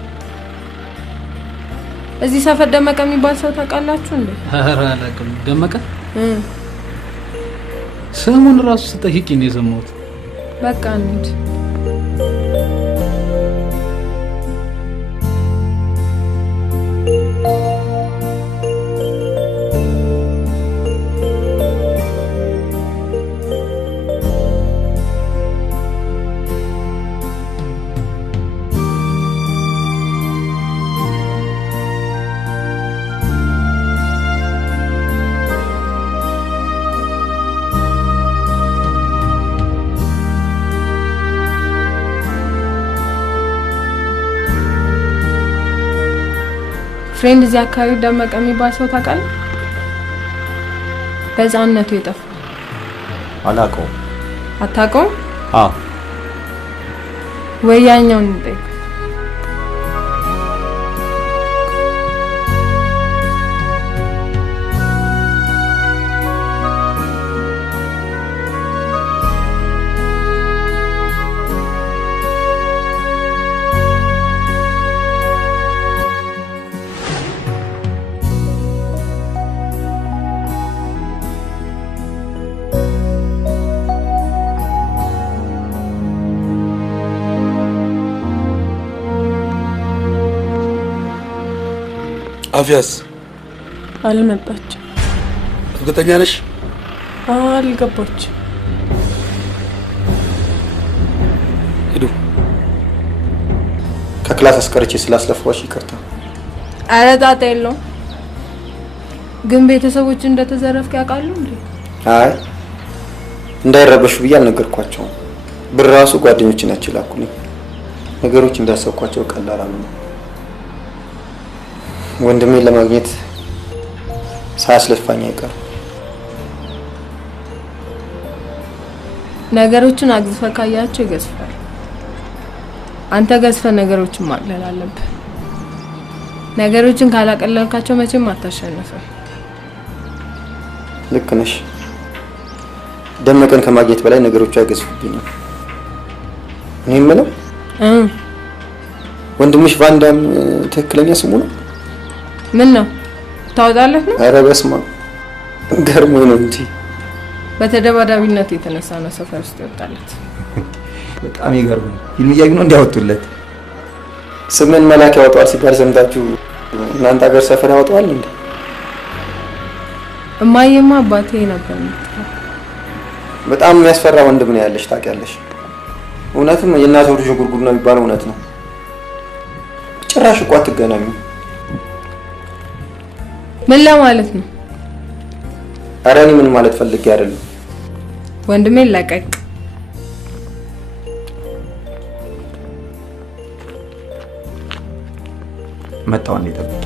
እዚህ ሰፈር ደመቀ የሚባል ሰው ታውቃላችሁ እንዴ? ኧረ አላውቅም። ደመቀ ስሙን ራሱ ስጠይቂኝ ነው የሰማሁት። በቃ እንሂድ። ፍሬንድ እዚህ አካባቢ ደመቀ የሚባል ሰው ታውቃለህ? በዛነቱ የጠፋ አላውቀውም። አታውቀውም? አዎ ወያኛውን እንጠይቅ። አፍያስ አልመጣችም። እርግጠኛ ነሽ? አልገባችም። ሂዱ። ከክላስ አስቀርቼ ስላስለፋሽ ይቅርታ። ኧረ ጣጣ የለውም። ግን ቤተሰቦች እንደተዘረፍክ ያውቃሉ እንዴ? አይ እንዳይረበሹ ብዬ አልነገርኳቸውም። ብር ራሱ ጓደኞቼ ናቸው ላኩልኝ። ነገሮች እንዳሰብኳቸው ቀላል ነው። ወንድሜን ለማግኘት ሳያስለፋኝ አይቀርም። ነገሮችን አግዝፈ ካያቸው ይገዝፋል። አንተ ገዝፈ ነገሮችን ማቅለል አለብህ። ነገሮችን ካላቀለልካቸው መቼም አታሸንፍም። ልክ ነሽ። ደመቀን ከማግኘት በላይ ነገሮች አይገዝፉብኝም። እኔ የምለው ወንድምሽ ቫንዳም ትክክለኛ ስሙ ነው? ምን ነው ታወጣለህ ነው? ኧረ በስመ አብ ገርሞኝ ነው እንጂ በተደባዳቢነት የተነሳ ነው ሰፈር ውስጥ ይወጣለት። በጣም ይገርም። ፊልም እያዩ ነው እንዲያወጡለት። ስምን መላክ ያወጣዋል ሲባል ሰምታችሁ እናንተ ሀገር ሰፈር ያወጣዋል እንዴ? እማዬማ አባቴ ነበር። በጣም የሚያስፈራ ወንድም ነው ያለሽ ታውቂያለሽ። እውነትም የእናት ልጅ ጉርጉር ነው የሚባለው እውነት ነው። ጭራሽ እኮ አትገናኙ። ምን ለማለት ነው? ኧረ እኔ ምን ማለት ፈልጌ አይደለም። ወንድሜን ለቀቅ። መጣው እንዴ ተብሎ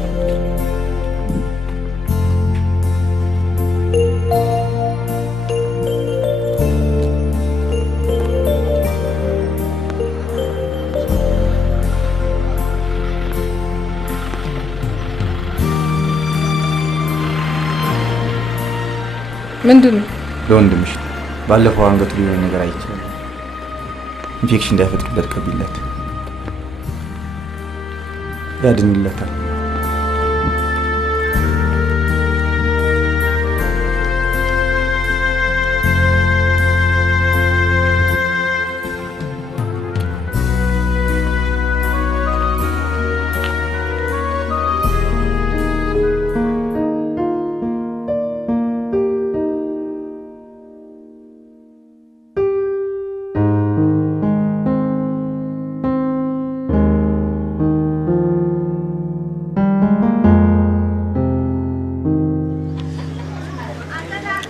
ምንድነው? ለወንድምሽ ባለፈው አንገቱ ላይ ነገር አይቻለሁ። ኢንፌክሽን እንዳይፈጥርበት ቀቢለት ያድንለታል።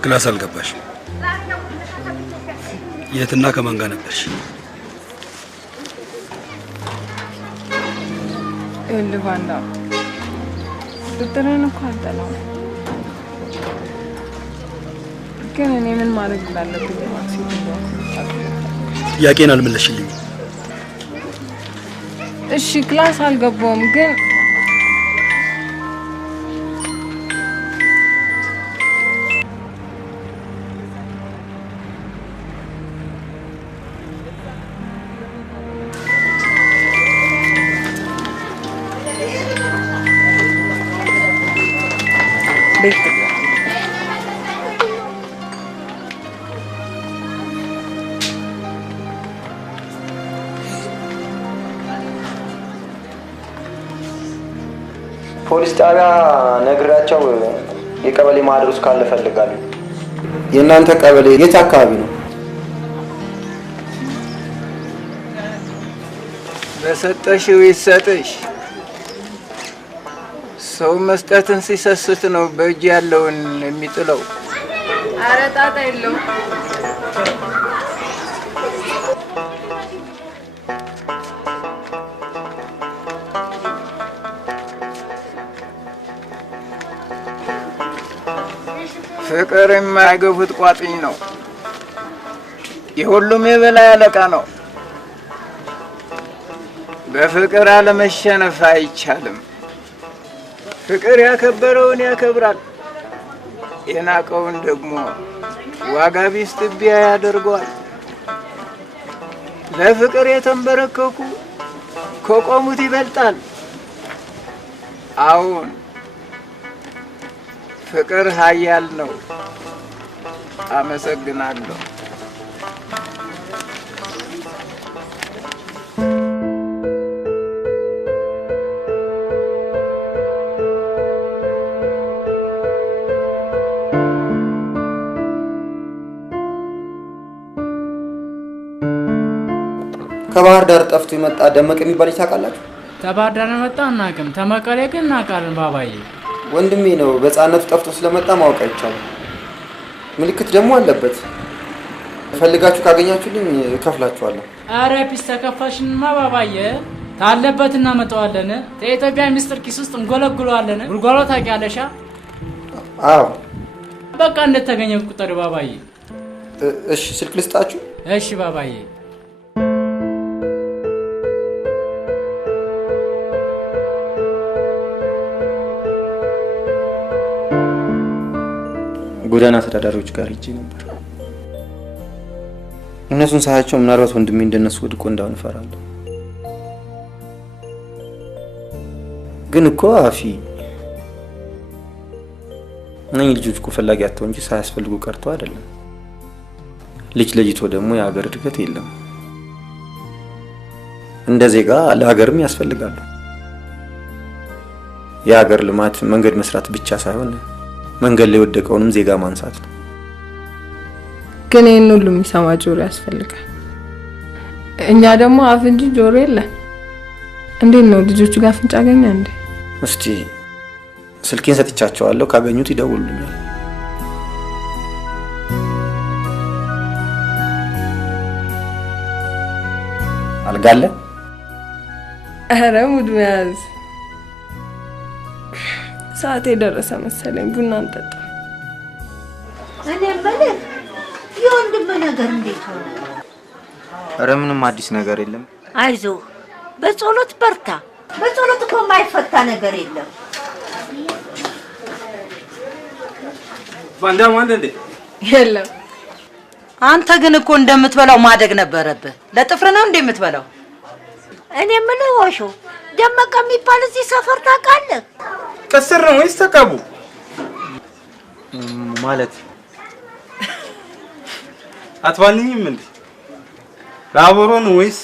ክላስ አልገባሽ? የትና ከማን ጋር ነበርሽ? ቫንዳ ዶክተርን እኮ አልጠላውም፣ ግን እኔ ምን ማድረግ እንዳለብኝ ማክሲም ጥያቄን አልመለሽልኝ። እሺ ክላስ አልገባውም ግን ፖሊስ ጣቢያ ነግራቸው የቀበሌ ማህደር ውስጥ ካለ ፈልጋለሁ። የእናንተ ቀበሌ የት አካባቢ ነው? በሰጠሽው ይሰጥሽ። ሰው መስጠትን ሲሰስት ነው በእጅ ያለውን የሚጥለው። ኧረ ጣጣ የለውም። ፍቅር የማይገፉት ቋጥኝ ነው። የሁሉም የበላይ አለቃ ነው። በፍቅር አለመሸነፍ አይቻልም። ፍቅር ያከበረውን ያከብራል፣ የናቀውን ደግሞ ዋጋ ቢስ ትቢያ ያደርገዋል። ለፍቅር የተንበረከኩ ከቆሙት ይበልጣል። አሁን ፍቅር ኃያል ነው። አመሰግናለሁ። ከባህር ዳር ጠፍቶ የመጣ ደመቀ የሚባል ታውቃላችሁ? ከባህር ዳር መጣ እናውቅም፣ ተመቀሌ ግን እናውቃለን። ባባዬ ወንድሜ ነው። በሕፃንነቱ ጠፍቶ ስለመጣ ማወቅ አይቻልም። ምልክት ደግሞ አለበት። ፈልጋችሁ ካገኛችሁልኝ እከፍላችኋለሁ። አረ ፒስ ተከፋሽንማ ባባዬ ታለበት እናመጣዋለን። ከኢትዮጵያ ሚስጥር ኪስ ውስጥ እንጎለጉለዋለን። ጉልጓሎ ታውቂያለሽ? አዎ። በቃ እንደተገኘ ቁጥር ባባዬ። እሺ ስልክ ልስጣችሁ? እሺ ባባዬ። ጎዳና ተዳዳሪዎች ጋር ሄጄ ነበር። እነሱን ሳያቸው ምናልባት ወንድሜ እንደነሱ ወድቆ እንዳውን እፈራለሁ። ግን እኮ አፊ እነኚህ ልጆች እኮ ፈላጊ አጥተው እንጂ ሳያስፈልጉ ቀርተው አይደለም። ልጅ ለይቶ ደግሞ የሀገር እድገት የለም። እንደ ዜጋ ለሀገርም ያስፈልጋሉ። የሀገር ልማት መንገድ መስራት ብቻ ሳይሆን መንገድ ላይ ወደቀውንም ዜጋ ማንሳት ነው። ግን ይሄን ሁሉ የሚሰማ ጆሮ ያስፈልጋል። እኛ ደግሞ አፍ እንጂ ጆሮ የለን። እንዴት ነው ልጆቹ ጋር ፍንጭ አገኘ እንዴ? እስቲ ስልኬን ሰጥቻቸዋለሁ፣ ካገኙት ይደውሉልኛል። አልጋለ ኧረ ሙድ መያዝ ሰዓት የደረሰ መሰለኝ። ቡና እንጠጣ። እኔ ማለት የወንድም ነገር እንዴት ሆነ? ኧረ ምንም አዲስ ነገር የለም። አይዞህ፣ በጸሎት በርታ። በጸሎት እኮ የማይፈታ ነገር የለም። ባንዳም አለ እንዴ? የለም። አንተ ግን እኮ እንደምትበላው ማደግ ነበረብህ። ለጥፍር ነው እንዴ የምትበላው? እኔ ምን ወሾ ደመቀ የሚባል እዚህ ሰፈር ታውቃለህ? ከስር ነው ወይስ ተቀቡ? ማለት አትባልኝም እንዴ? ላቦሮ ነው ወይስ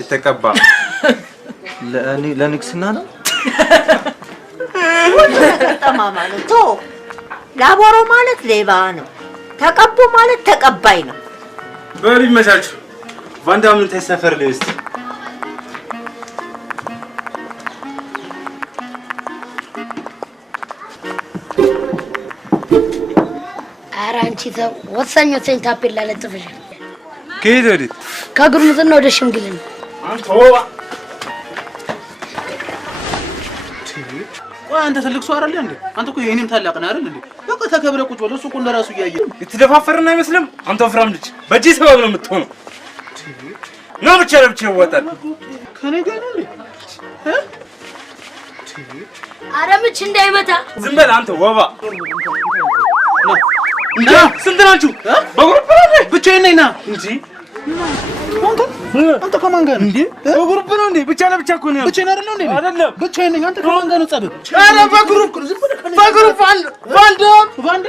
የተቀባ? ለንግስና ነው። ሁሉ ነገር ጠማማ ነው። ቶ ላቦሮ ማለት ሌባ ነው። ተቀቡ ማለት ተቀባይ ነው። በል ይመቻችሁ። ባንዳ ምን ተሰፈር ላይ እስቲ አራንቺ ተው ወሰኞ ታፔላ ለጥፈሻል። ከየት ወዴት? ከጉርምትና ወደ ሽምግልና። አንተ ወባ አንተ ትልቅ ሰው አይደል እንዴ? አንተ እኮ የኔም ታላቅ ነህ አይደል እንዴ? በቃ ተከብረ ቁጭ በለው። እሱ እኮ እንደራሱ እያየ የተደፋፈረና አይመስልም። አንተ ወፍራም ልጅ በእጅ ሰበብ ነው የምትሆነው። ነው ብቻ ለብቻ ይወጣል። ከኔ ጋር ነው እንዴ? ኧረ ምች እንዳይመታ ዝም በል አንተ ወባ። እንዴ ስንት ናችሁ? በግሩፕ ነው ብቻዬን ነኝ ና እንጂ አንተ ከማን ጋር እንዴ? በግሩፕ ነው እንዴ? ብቻ ለብቻ እኮ ነው። ብቻዬን አይደል እንዴ? አይደለም ብቻዬን ነኝ። አንተ ከማን ጋር ነው ጸብ? ኧረ በግሩፕ ባንዳ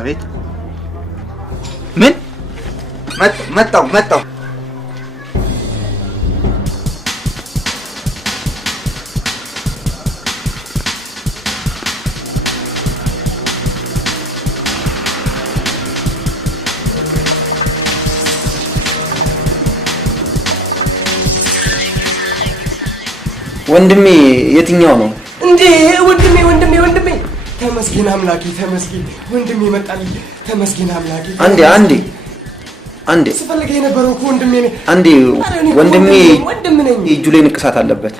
አቤት። ምን መጣው ወንድሜ የትኛው ነው እንዴ? ወንድሜ ተመስገን አምላኬ ተመስገን። ወንድሜ መጣልኝ። ተመስገን አምላኬ። አንዴ ስፈልግ የነበረው እኮ ወንድሜ ነው። አንዴ ወንድሜ እጁ ላይ ንቅሳት አለበት።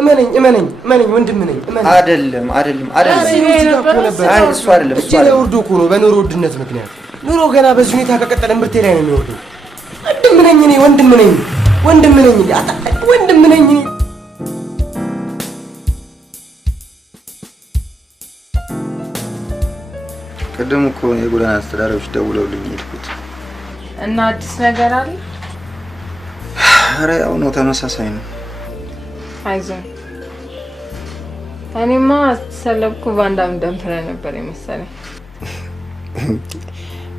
እመነኝ ወንድም ነኝ። አይደለም እሱ አይደለም። እጄ ላይ ወርዶ እኮ ነው በኑሮ ውድነት ምክንያት። ኑሮ ገና በዚህ ሁኔታ ከቀጠለ ምርቴ ላይ ነው የሚወርደው። ወንድም ነኝ እኔ። ቅድም እኮ የጎዳና አስተዳዳሪዎች ደውለውልኝ ሄድኩት እና አዲስ ነገር አለ? ኧረ ያው ነው፣ ተመሳሳይ ነው። አይዞህ። እኔማ ሰለብኩ ቫንዳም ደንፈረ ነበር የመሰለኝ።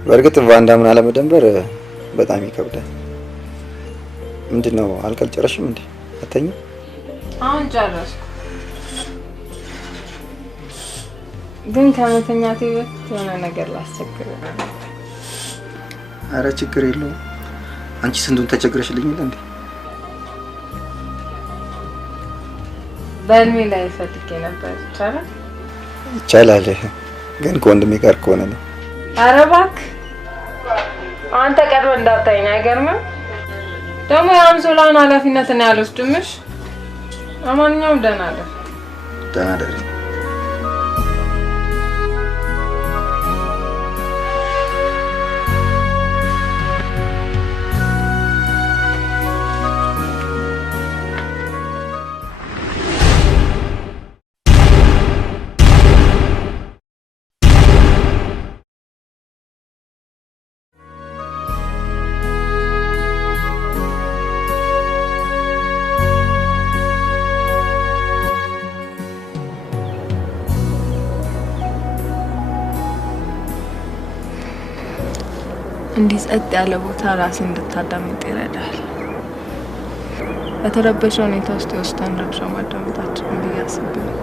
በእርግጥ ቫንዳምን አለመደንበር በጣም ይከብዳል። ምንድነው አልጨረሽም እንዴ? አተኝም? አሁን ጨረስኩ። ግን ከመተኛቴ በፊት የሆነ ነገር ላስቸግርህ። አረ ችግር የለውም። አንቺ ስንቱን ተቸግረሽልኝ እንዴ? በእድሜ ላይ ፈልጌ ነበር። ይቻላል? ይቻላል፣ ግን ከወንድሜ ጋር ከሆነ ነው። ኧረ እባክህ አንተ ቀርበህ እንዳታይኝ አይገርምም? ደግሞ የአንሶላውን ኃላፊነት እኔ አልወስድምሽ። ለማንኛውም ደህና ደር። ደህና ደር። እንዲህ ጸጥ ያለ ቦታ ራስን እንድታዳምጥ ይረዳል። በተረበሸ ሁኔታ ውስጥ የውስጥን ረብሻ ማዳመጣችን ብዬ አስቤ ነው።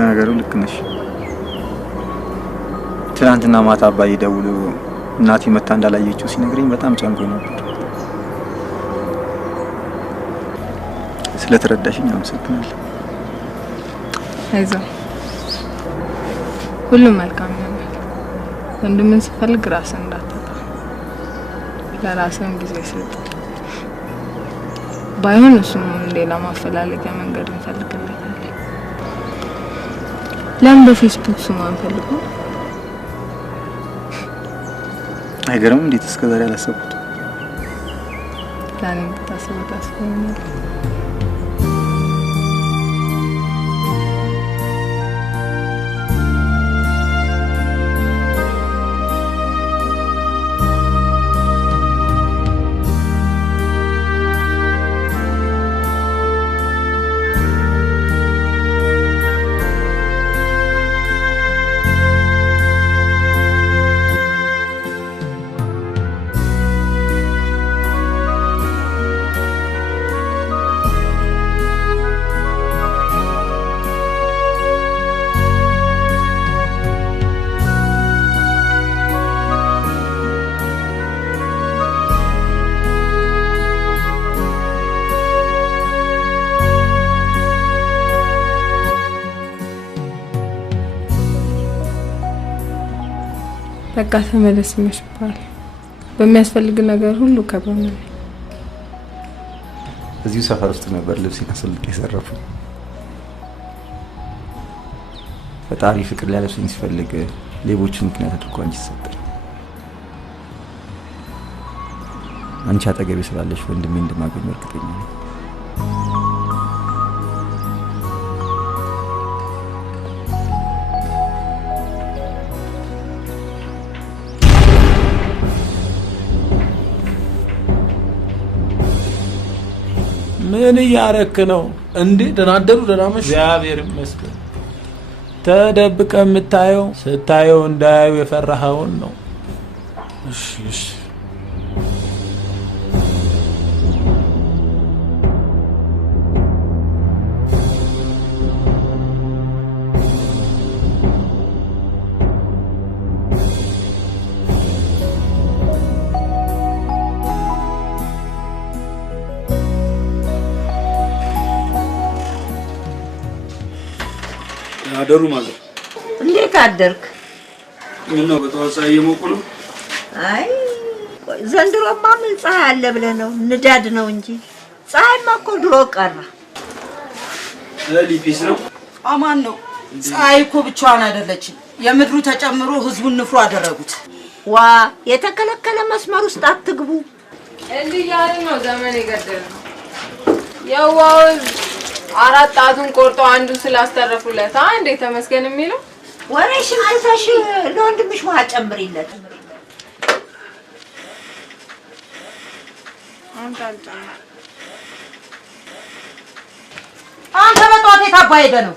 ነገሩ ልክ ነሽ። ትናንትና ማታ አባዬ ደውሎ እናቴ መታ እንዳላየችው ሲነግረኝ በጣም ጨንቆኝ ነበር። ስለተረዳሽኝ አመሰግናለሁ። አይዞህ፣ ሁሉም መልካም ይሆናል። ወንድምን ስፈልግ ራስን እንዳታጣ፣ ለራስን ጊዜ ስጥ። ባይሆን እሱም ሌላ ማፈላለጊያ መንገድ እንፈልግለታለን። ለምን በፌስቡክ ስሙ አንፈልገው? አይገርምም? እንዴት እስከዛሬ አላሰብኩት? ዛሬ ብታስበው ታስበኛለህ። በቃ ተመለስ ይመሽባል። በሚያስፈልግ ነገር ሁሉ ከበመ እዚሁ ሰፈር ውስጥ ነበር ልብሴን አስልቄ የሰረፉ። ፈጣሪ ፍቅር ሊያለብሰኝ ሲፈልግ ሌቦችን ምክንያት አድርጎ አንቺ ሰጠኝ። አንቺ አጠገቤ ስላለሽ ወንድሜ እንደማገኘው እርግጠኛ ነኝ። ምን እያረክ ነው እንዴ? ደህና አደሩ? ደህና መሽ? እግዚአብሔር ይመስገን። ተደብቀ የምታየው ስታየው እንዳያዩ የፈራኸውን ነው። እሺ እሺ። አደሩ ማዘር። እንዴት አደርክ? ምን ነው በጠዋት ፀሐይ እየሞቁ ነው? አይ ዘንድሮማ ምን ፀሐይ አለ ብለህ ነው? ንዳድ ነው እንጂ ፀሐይማ እኮ ድሮ ቀረ። ሊፒስ ነው? አማን ነው። ፀሐይ እኮ ብቻዋን አይደለችም። የምድሩ ተጨምሮ ህዝቡን ንፍሮ አደረጉት። ዋ የተከለከለ መስመር ውስጥ አትግቡ። እንዲህ ያለ ነው ዘመን የገደለው። ያዋው አራት ጣቱን ቆርጦ አንዱ ስላስተረፉለት አንዴ ተመስገን የሚለው ወሬሽን ትተሽ ለወንድምሽ ውሃ ጨምሪለት። አንተ በጠዋት የታባ ሄደ ነው?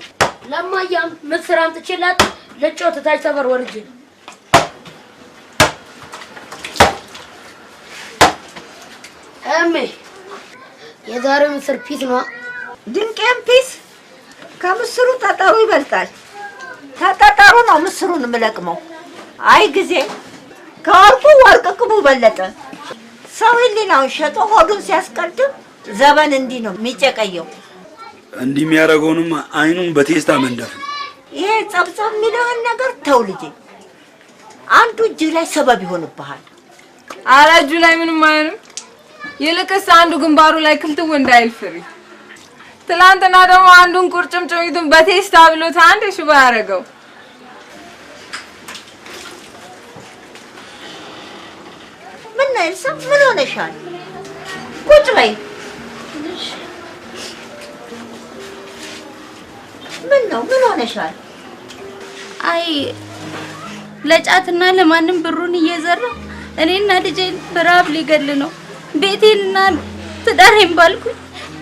ለማያም ምስር አምጥቼላት ለጮት ታች ሰፈር ወርጄ የዛሬው ምስር ፒስ ነው። ድንቄም ፒስ ከምስሩ ጠጠሩ ይበልጣል። ተጠጠሩ ነው ምስሩን የምለቅመው። አይ ጊዜ ከወርቁ ወርቅ ቅቡ በለጠ። ሰው ህሊናውን ሸጦ ሆዱን ሲያስቀድም ዘበን እንዲህ ነው የሚጨቀየው። እንዲህ የሚያደርገውንም አይኑን በቴስታ መንደፍ ነው። ይሄ ጸብጸብ የሚልህን ነገር ተው ልጄ። አንዱ እጅ ላይ ሰበብ ይሆንብሃል። ኧረ እጁ ላይ ምንም አይሆንም። ይልቅስ አንዱ ግንባሩ ላይ ክልትው እንዳይል ፍሪ። ትላንትና ደግሞ አንዱን ቁርጭምጭሚቱን በቴስታ ብሎት አንድ ሽባ ያደረገው። ምን ነው ኤልሳ፣ ምን ሆነሻል? ቁጭ በይ። ምን ነው ምን ሆነሻል? አይ ለጫትና ለማንም ብሩን እየዘራ እኔና ልጄን በረሃብ ሊገል ነው። ቤቴንና ትዳሬን ባልኩኝ።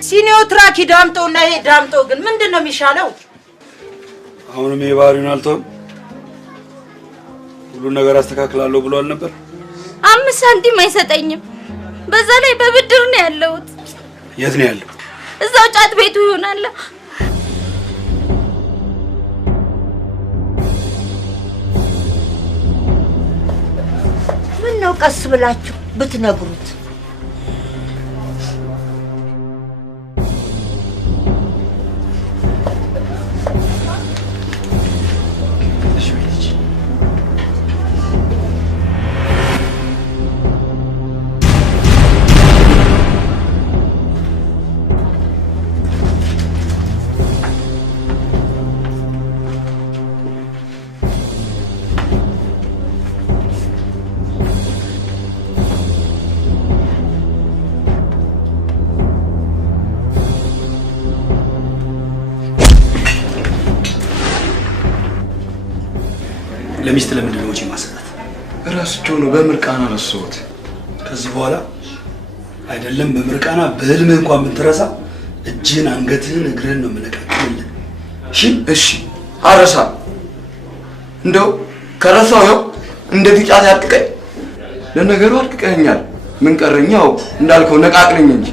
ሲኒዮ ትራኪ ዳምጠውና ይሄ ዳምጠው ግን ምንድነው የሚሻለው? አሁንም የባህሪውን አልተውም። ሁሉን ነገር አስተካክላለሁ ብሏል ነበር። 5 ሳንቲም አይሰጠኝም። በዛ ላይ በብድር ነው ያለሁት። የት ነው ያለው? እዛው ጫት ቤቱ ይሆናል። ምን ነው ቀስ ብላችሁ ብትነግሩት። ለሚስት ለምንድን ነው ወጪ ማሰራት? እራስቸው ነው በምርቃና ረሳሁት። ከዚህ በኋላ አይደለም በምርቃና በህልምህ እንኳን ብትረሳ እጅህን፣ አንገትህን፣ እግርህን ነው የምለቃቅልህ። እሺ እሺ፣ አረሳ። እንደው ከረሳው ያው እንደ ቢጫት ያጥቀኝ። ለነገሩ አጥቀኛል። ምን ቀረኛው እንዳልከው ነቃቅለኝ እንጂ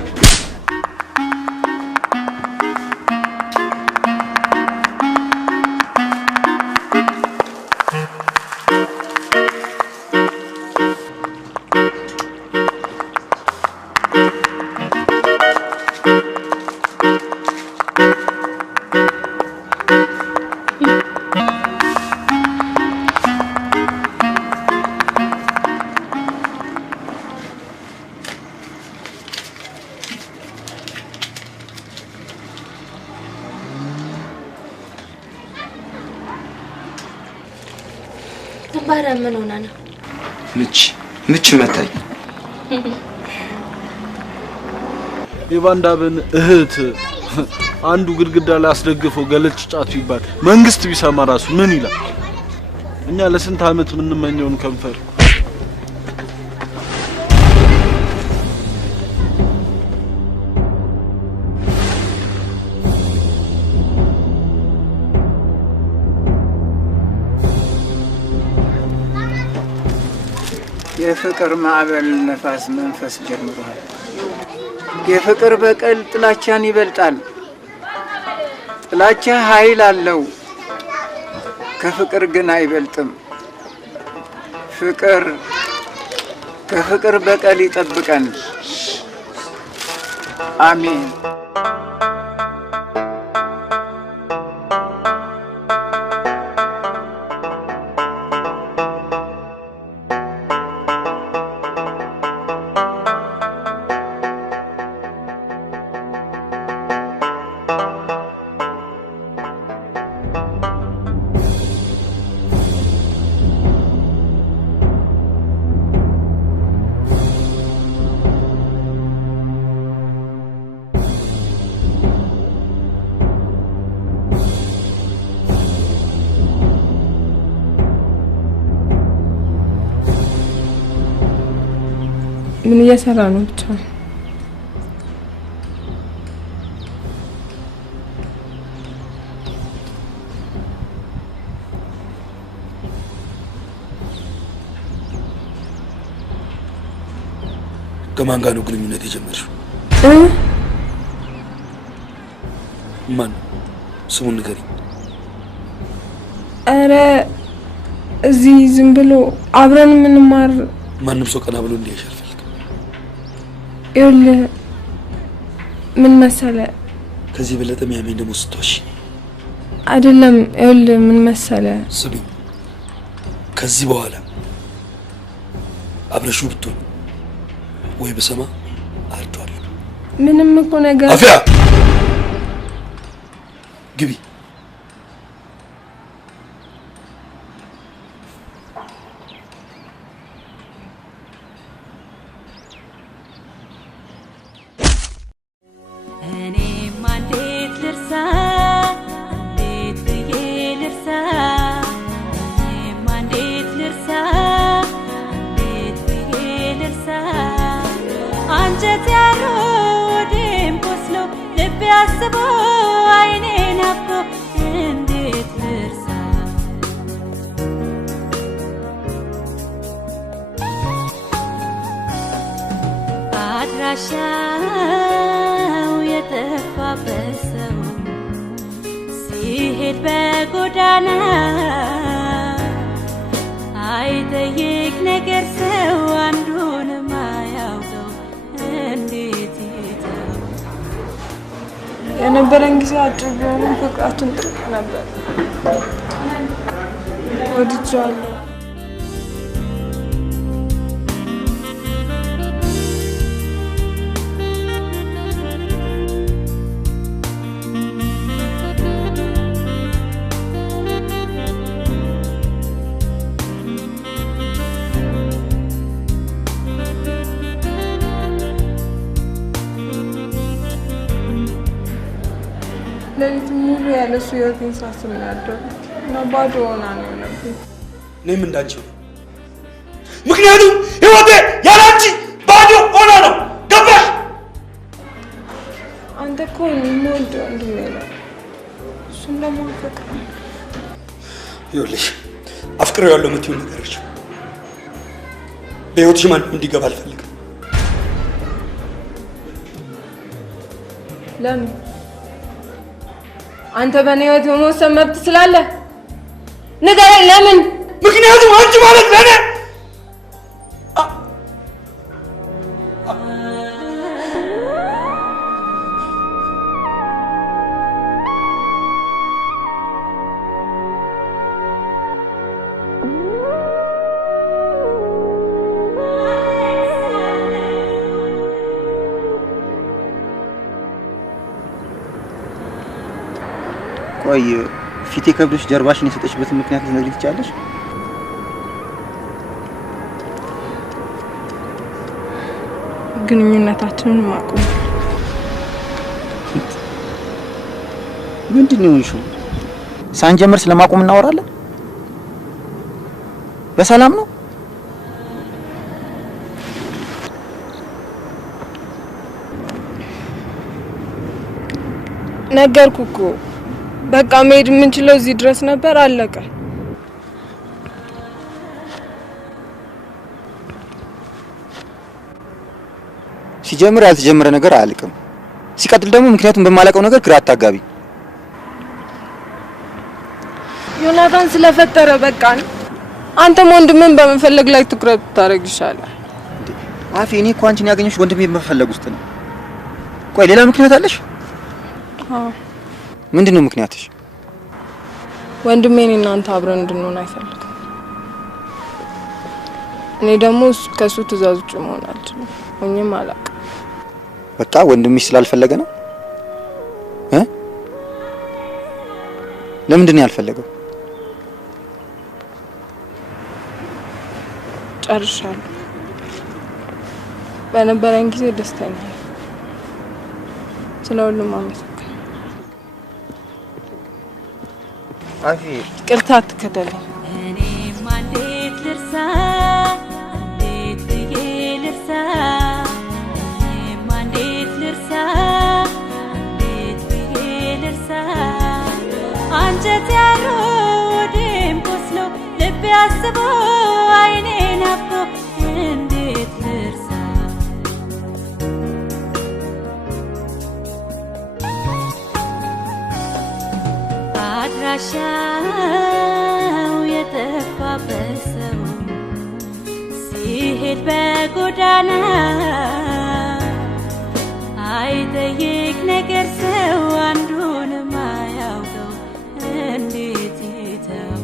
ባረ ምን ሆነ ነው? ምች መታኝ። የቫንዳብን እህት አንዱ ግድግዳ ላይ አስደግፈው ገለጭ ጫት ይባል መንግስት ቢሰማ ራሱ ምን ይላል? እኛ ለስንት ዓመት የምንመኘውን ከንፈር የፍቅር ማዕበል ነፋስ መንፈስ ጀምሯል። የፍቅር በቀል ጥላቻን ይበልጣል። ጥላቻ ኃይል አለው፣ ከፍቅር ግን አይበልጥም። ፍቅር ከፍቅር በቀል ይጠብቀን። አሜን። ምን እየሰራ ነው? ብቻ ከማን ጋር ነው ግንኙነት የጀመርሽው? ማን? ስሙን ንገሪኝ። ኧረ እዚህ ዝም ብሎ አብረን ምንማር ማንም ሰው ቀና ብሎ እንዲያይሽ አልፈልግም። ይኸውልህ ምን መሰለህ ከዚህ በለጠ የሚያመኝ ደግሞ ስትዋሽ አይደለም። ይኸውልህ ምን መሰለህ ስሚ፣ ከዚህ በኋላ አብረሹ ብትሆን ወይ በሰማ አርዷል። ምንም እኮ ነገር አፍያ ግቢ። አድራሻው የጠፋበት ሰው ሲሄድ በጎዳና አይጠይቅ ነገር ሰው አንዱንም አያውቀው እንዴት ይተው። የነበረን ጊዜ አጭር ቢሆንም ፍቅራችን ጥልቅ ነበር። ወድጄዋለሁ። ሌሊት ሙሉ ያለሱ ህይወቴን ሳስብ ነው ያደረኩት እና ባዶ ሆና ነው የሆነብኝ። እኔም እንዳንቺው ነኝ። ምክንያቱም ህይወቴ ያላንቺ ባዶ ሆና ነው። ገባሽ? አንተ እኮ የምወደው ወንድሜ ነው። እሱን ደግሞ አፈቅር። ይኸውልሽ አፍቅሬዋለሁ የምትይውን ነገሮች በህይወትሽ ማንም እንዲገባ አልፈልግም። ለምን? አንተ በእኔ ህይወት የመወሰን መብት ስላለ ንገረኝ። ለምን? ምክንያቱም አንቺ ማለት ለኔ ቆይ ፊቴ ከብዶሽ ጀርባሽን የሰጠሽበት ምክንያት ልትነግሪኝ ትችያለሽ? ግንኙነታችንን ማቆም። ምንድን ነው እሺ? ሳንጀምር ስለማቆም እናወራለን? በሰላም ነው? ነገርኩ እኮ በቃ መሄድ የምንችለው እዚህ ድረስ ነበር። አለቀ። ሲጀምር ያልተጀመረ ነገር አያልቅም። ሲቀጥል ደግሞ ምክንያቱም በማላውቀው ነገር ግራ አታጋቢ። ዮናታን ስለፈጠረ በቃ አንተም ወንድምን በመፈለግ ላይ ትኩረት ታደርግ ይሻላል። አፌ እኔ እኮ አንቺን ያገኘሽ ወንድሜን በመፈለግ ውስጥ ነው። ቆይ ሌላ ምክንያት አለሽ? አዎ። ምንድነው ምክንያትሽ? ወንድሜን እናንተ አብረን እንድንሆን አይፈልግም። እኔ ደግሞ ከሱ ትእዛዝ ውጭ መሆን አልችልም። ሆኜም አላውቅም። በቃ ወንድምሽ ስላልፈለገ ነው? ለምንድን ነው ያልፈለገው? ጨርሻለሁ። በነበረን ጊዜ ደስተኛ ነኝ። ስለ ሁሉም አመሰግናለሁ። አፊ ይቅርታ አትከተለኝ። እኔማ እንዴት ልርሳ እንዴት ብዬ ልርሳ እኔማ እንዴት ልርሳ እንዴት ብዬ ልርሳ አንጀቴ ያሮ ወዴም ቆስሎ ልቤ አስቦ አይኔ ናፍቆ እንዴት ልርሳ አድራሻው የጠፋበት ሰው ሲሄድ በጎዳና አይጠይቅ ነገር ሰው አንዱንም አያውቀው እንዴት ይተው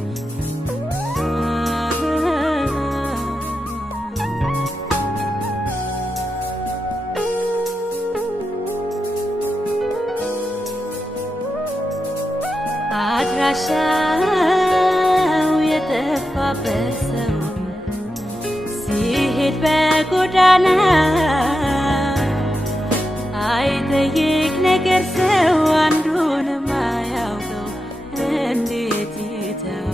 አድራሻው የጠፋበት ሰው ሲሄድ በጎዳና አይጠይቅ ነገር ሰው አንዱንም አያውቀው እንዴት ይተው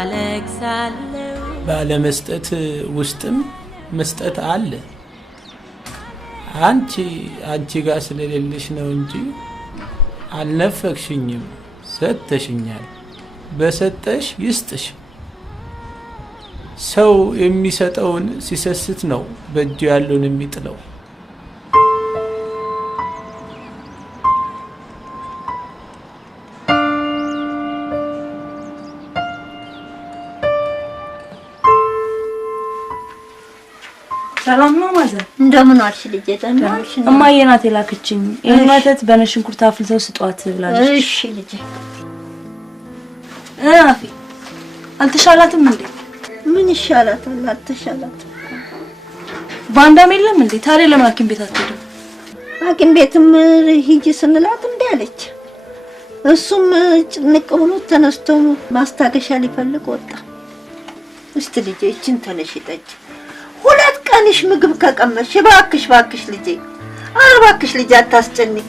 አለቅሳለሁ ባለመስጠት ውስጥም መስጠት አለ አንቺ ጋር ስለሌለሽ ነው እንጂ አልነፈክሽኝም ሰጥተሽኛል በሰጠሽ ይስጥሽ ሰው የሚሰጠውን ሲሰስት ነው በእጁ ያለውን የሚጥለው ሰላም ነው ማዘር እንደምን ዋልሽ ልጄ ተናልሽ እማዬ ናት የላከችኝ ይሄን ወተት በነሽንኩርት አፍልተው ስጧት ብላለች እሺ ልጄ አፊ አልተሻላትም እንዴ ምን ይሻላታል አልተሻላትም ባንዳም የለም እንዴ ታዲያ ለምን ሐኪም ቤት አትሄድም ሐኪም ቤትም ሂጂ ስንላት እንዴ አለች እሱም ጭንቅ ብሎ ተነስቶ ማስታገሻ ሊፈልግ ወጣ እስቲ ልጄ እቺን ተነሽ ጠጭ ሁለት ቀንሽ ምግብ ከቀመሽ ባክሽ ልጄ አባክሽ ልጄ አታስጨንቂ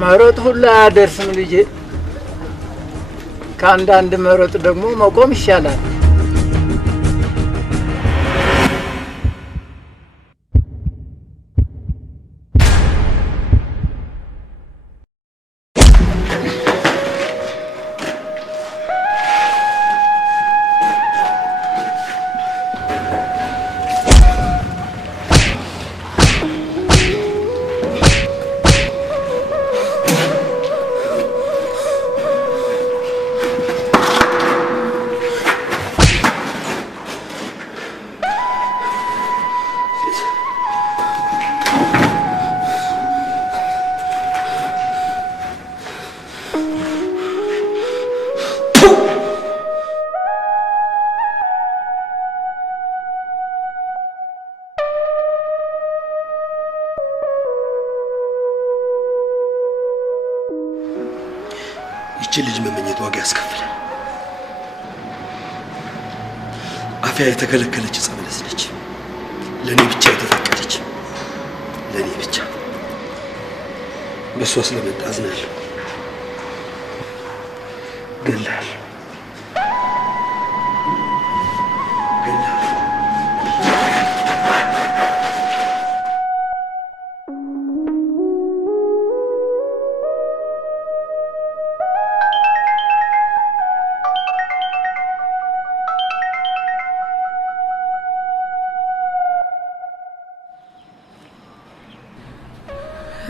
መሮጥ ሁሉ አያደርስም ልጄ ከአንዳንድ መሮጥ ደግሞ መቆም ይሻላል ልጅ መመኘት ዋጋ ያስከፍላል። አፍያ የተከለከለች ዕፀ በለስ ነች። ለእኔ ብቻ የተፈቀደች፣ ለእኔ ብቻ። በእሷ ስለመጣ አዝናለሁ። ገላል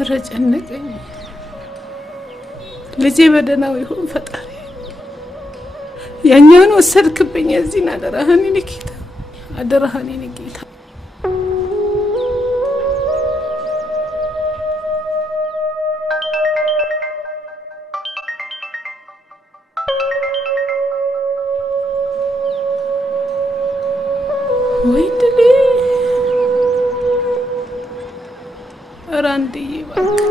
ረጨነቀኝ። ልጄ በደህናው ይሁን ፈጣሪ። ያኛውን ወሰድክብኝ። እዚህን አደራህን የኔ ጌታ፣ አደራህን የኔ ጌታ። ወይ ድሌ ኧረ አንድዬ እባክህ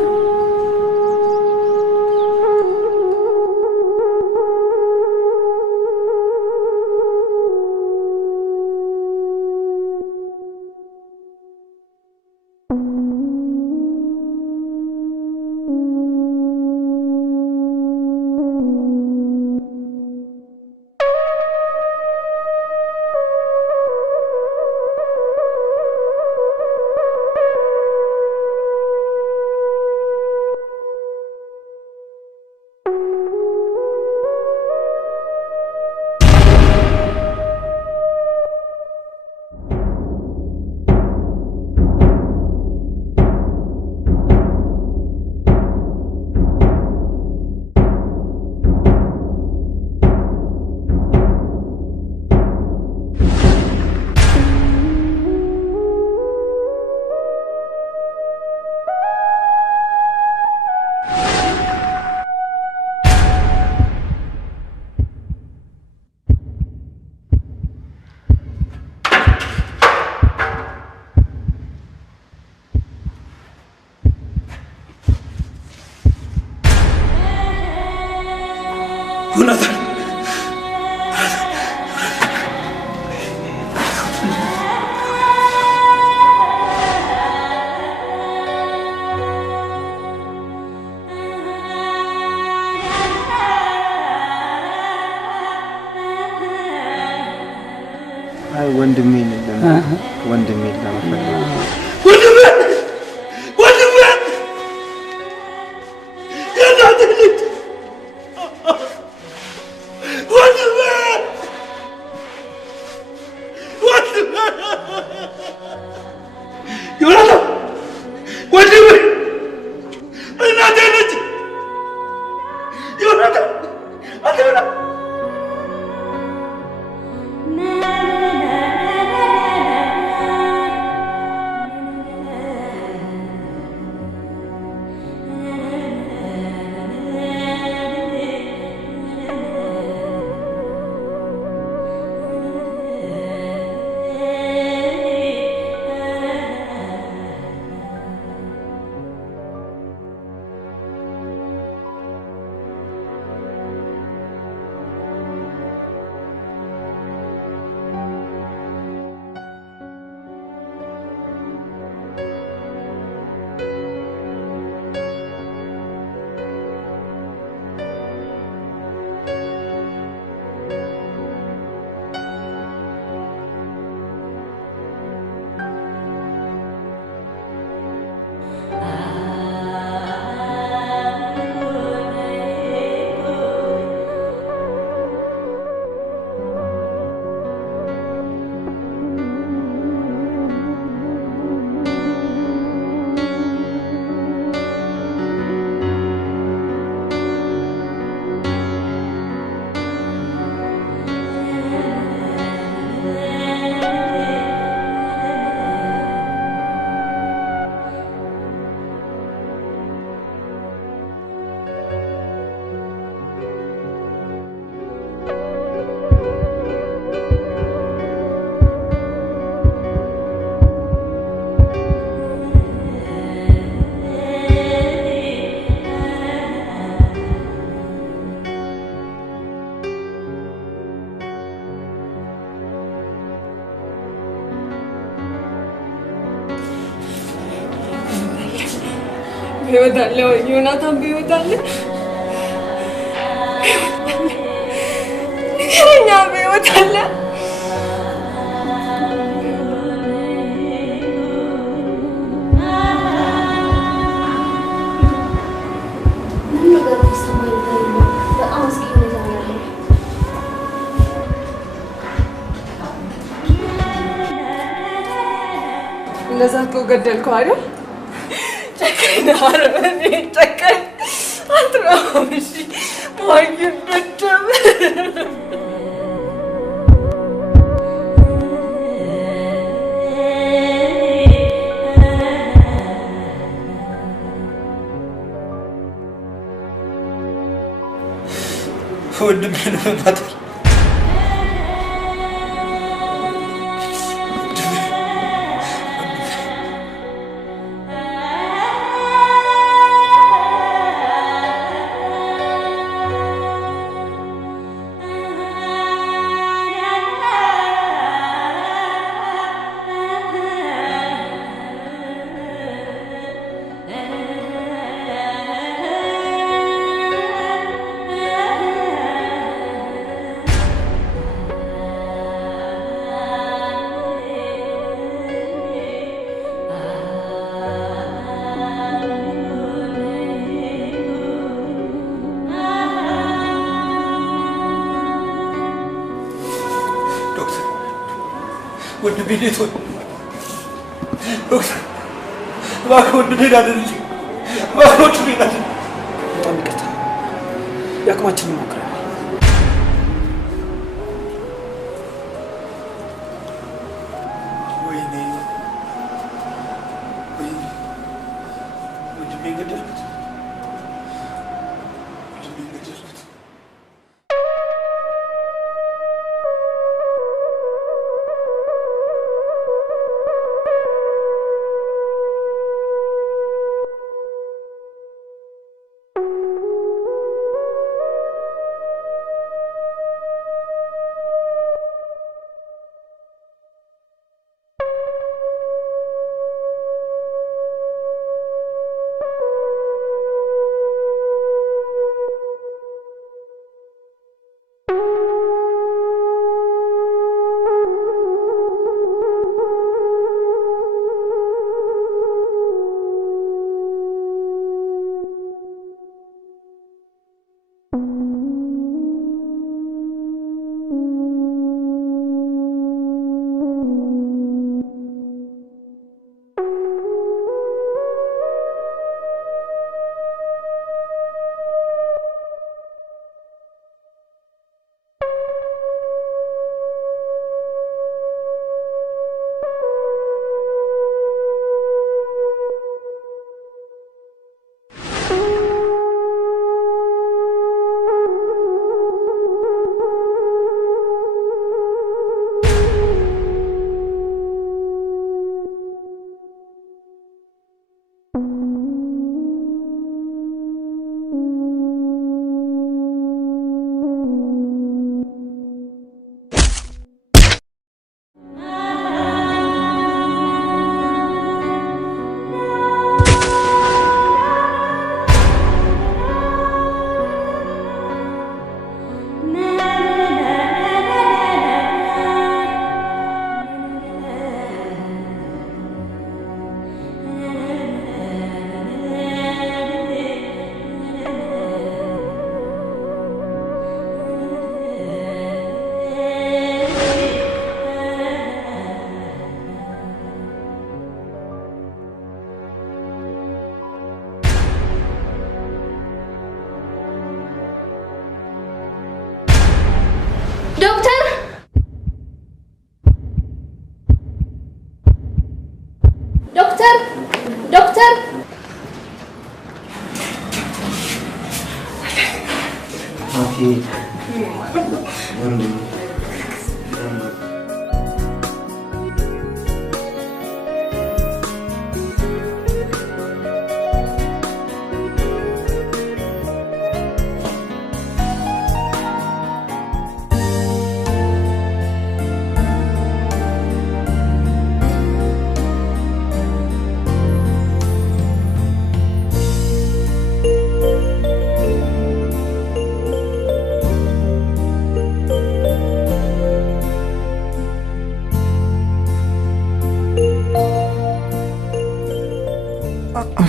ዮናታን አይ ወንድሜ ለመፈለግ በህይወት አለ ወይ? ዮናታን በህይወት አለ? ንገረኛ፣ በህይወት አለ? እንደዛ እኮ ገደልከው አይደል? ጨካኝ ነህ አረመኔ፣ ጨካኝ አትረባም። እሺ ማርዬ ደደብ ወንድሜን መማታት ወንድሜ እንዴት ሆነ? ዶክተር እባክህ ወንድሜን አድንልኝ፣ እባክህ ወንድሜን አድንልኝ። በጣም ይቅርታ፣ የአቅማችንን እንሞክራለን። ወይኔ ወይኔ፣ ወንድሜን ገደልኩት፣ ወንድሜን ገደልኩት። ዶክተር ዶክተር ዶክተር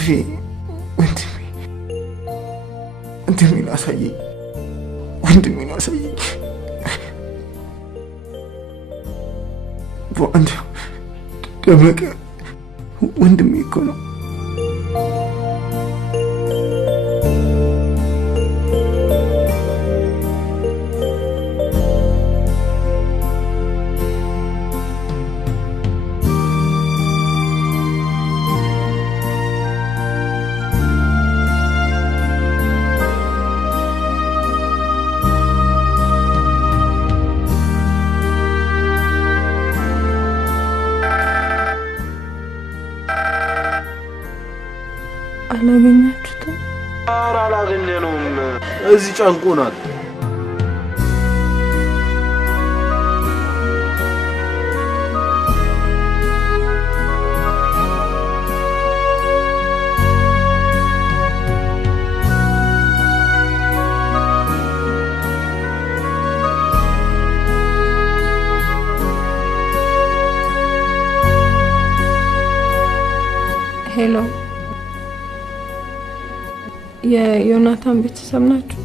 አፌ ወንድሜን አሳየኝ፣ ወንድሜን አሳየኝ። በአንድ ደመቀ ወንድሜ እኮ ነው። አላገኛችሁትም? ኧረ አላገኘነውም። እዚህ ጨንቆናል። ሄሎ፣ የዮናታን ቤተሰብ ናችሁ?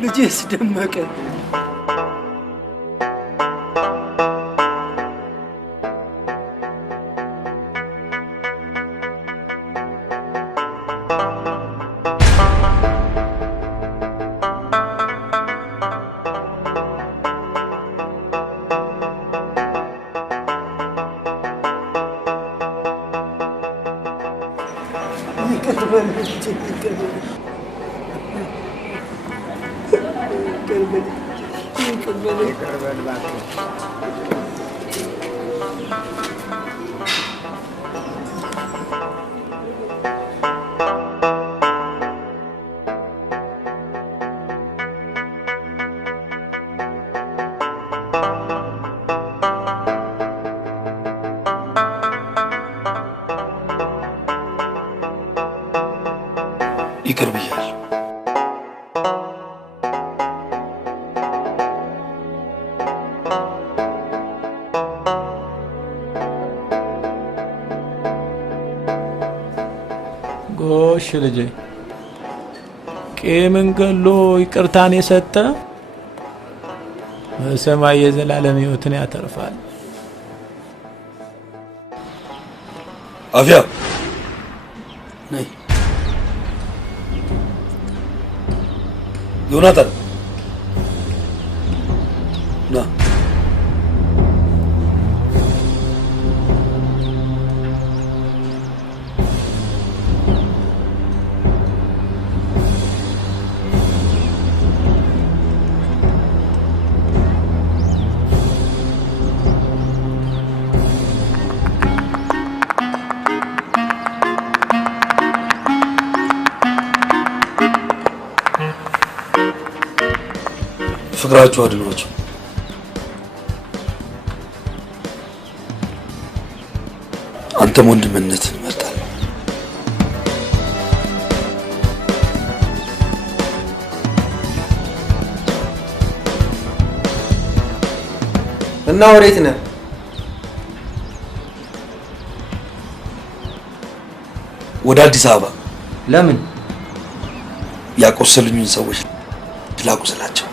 ልጄስ ደመቀ ይቅር ብያለሁ። ጎሽ ልጄ፣ ቂምን ገሎ ይቅርታን የሰጠ በሰማይ የዘላለም ሕይወትን ያተርፋል። አፍያ ነይ። ዮናታን ና። ፍቅራችሁ አድኗቸው። አንተም ወንድምነትን እመርጣለሁ። እና ወዴት ነህ? ወደ አዲስ አበባ። ለምን? ያቆሰሉኝን ሰዎች ላቁስላቸው።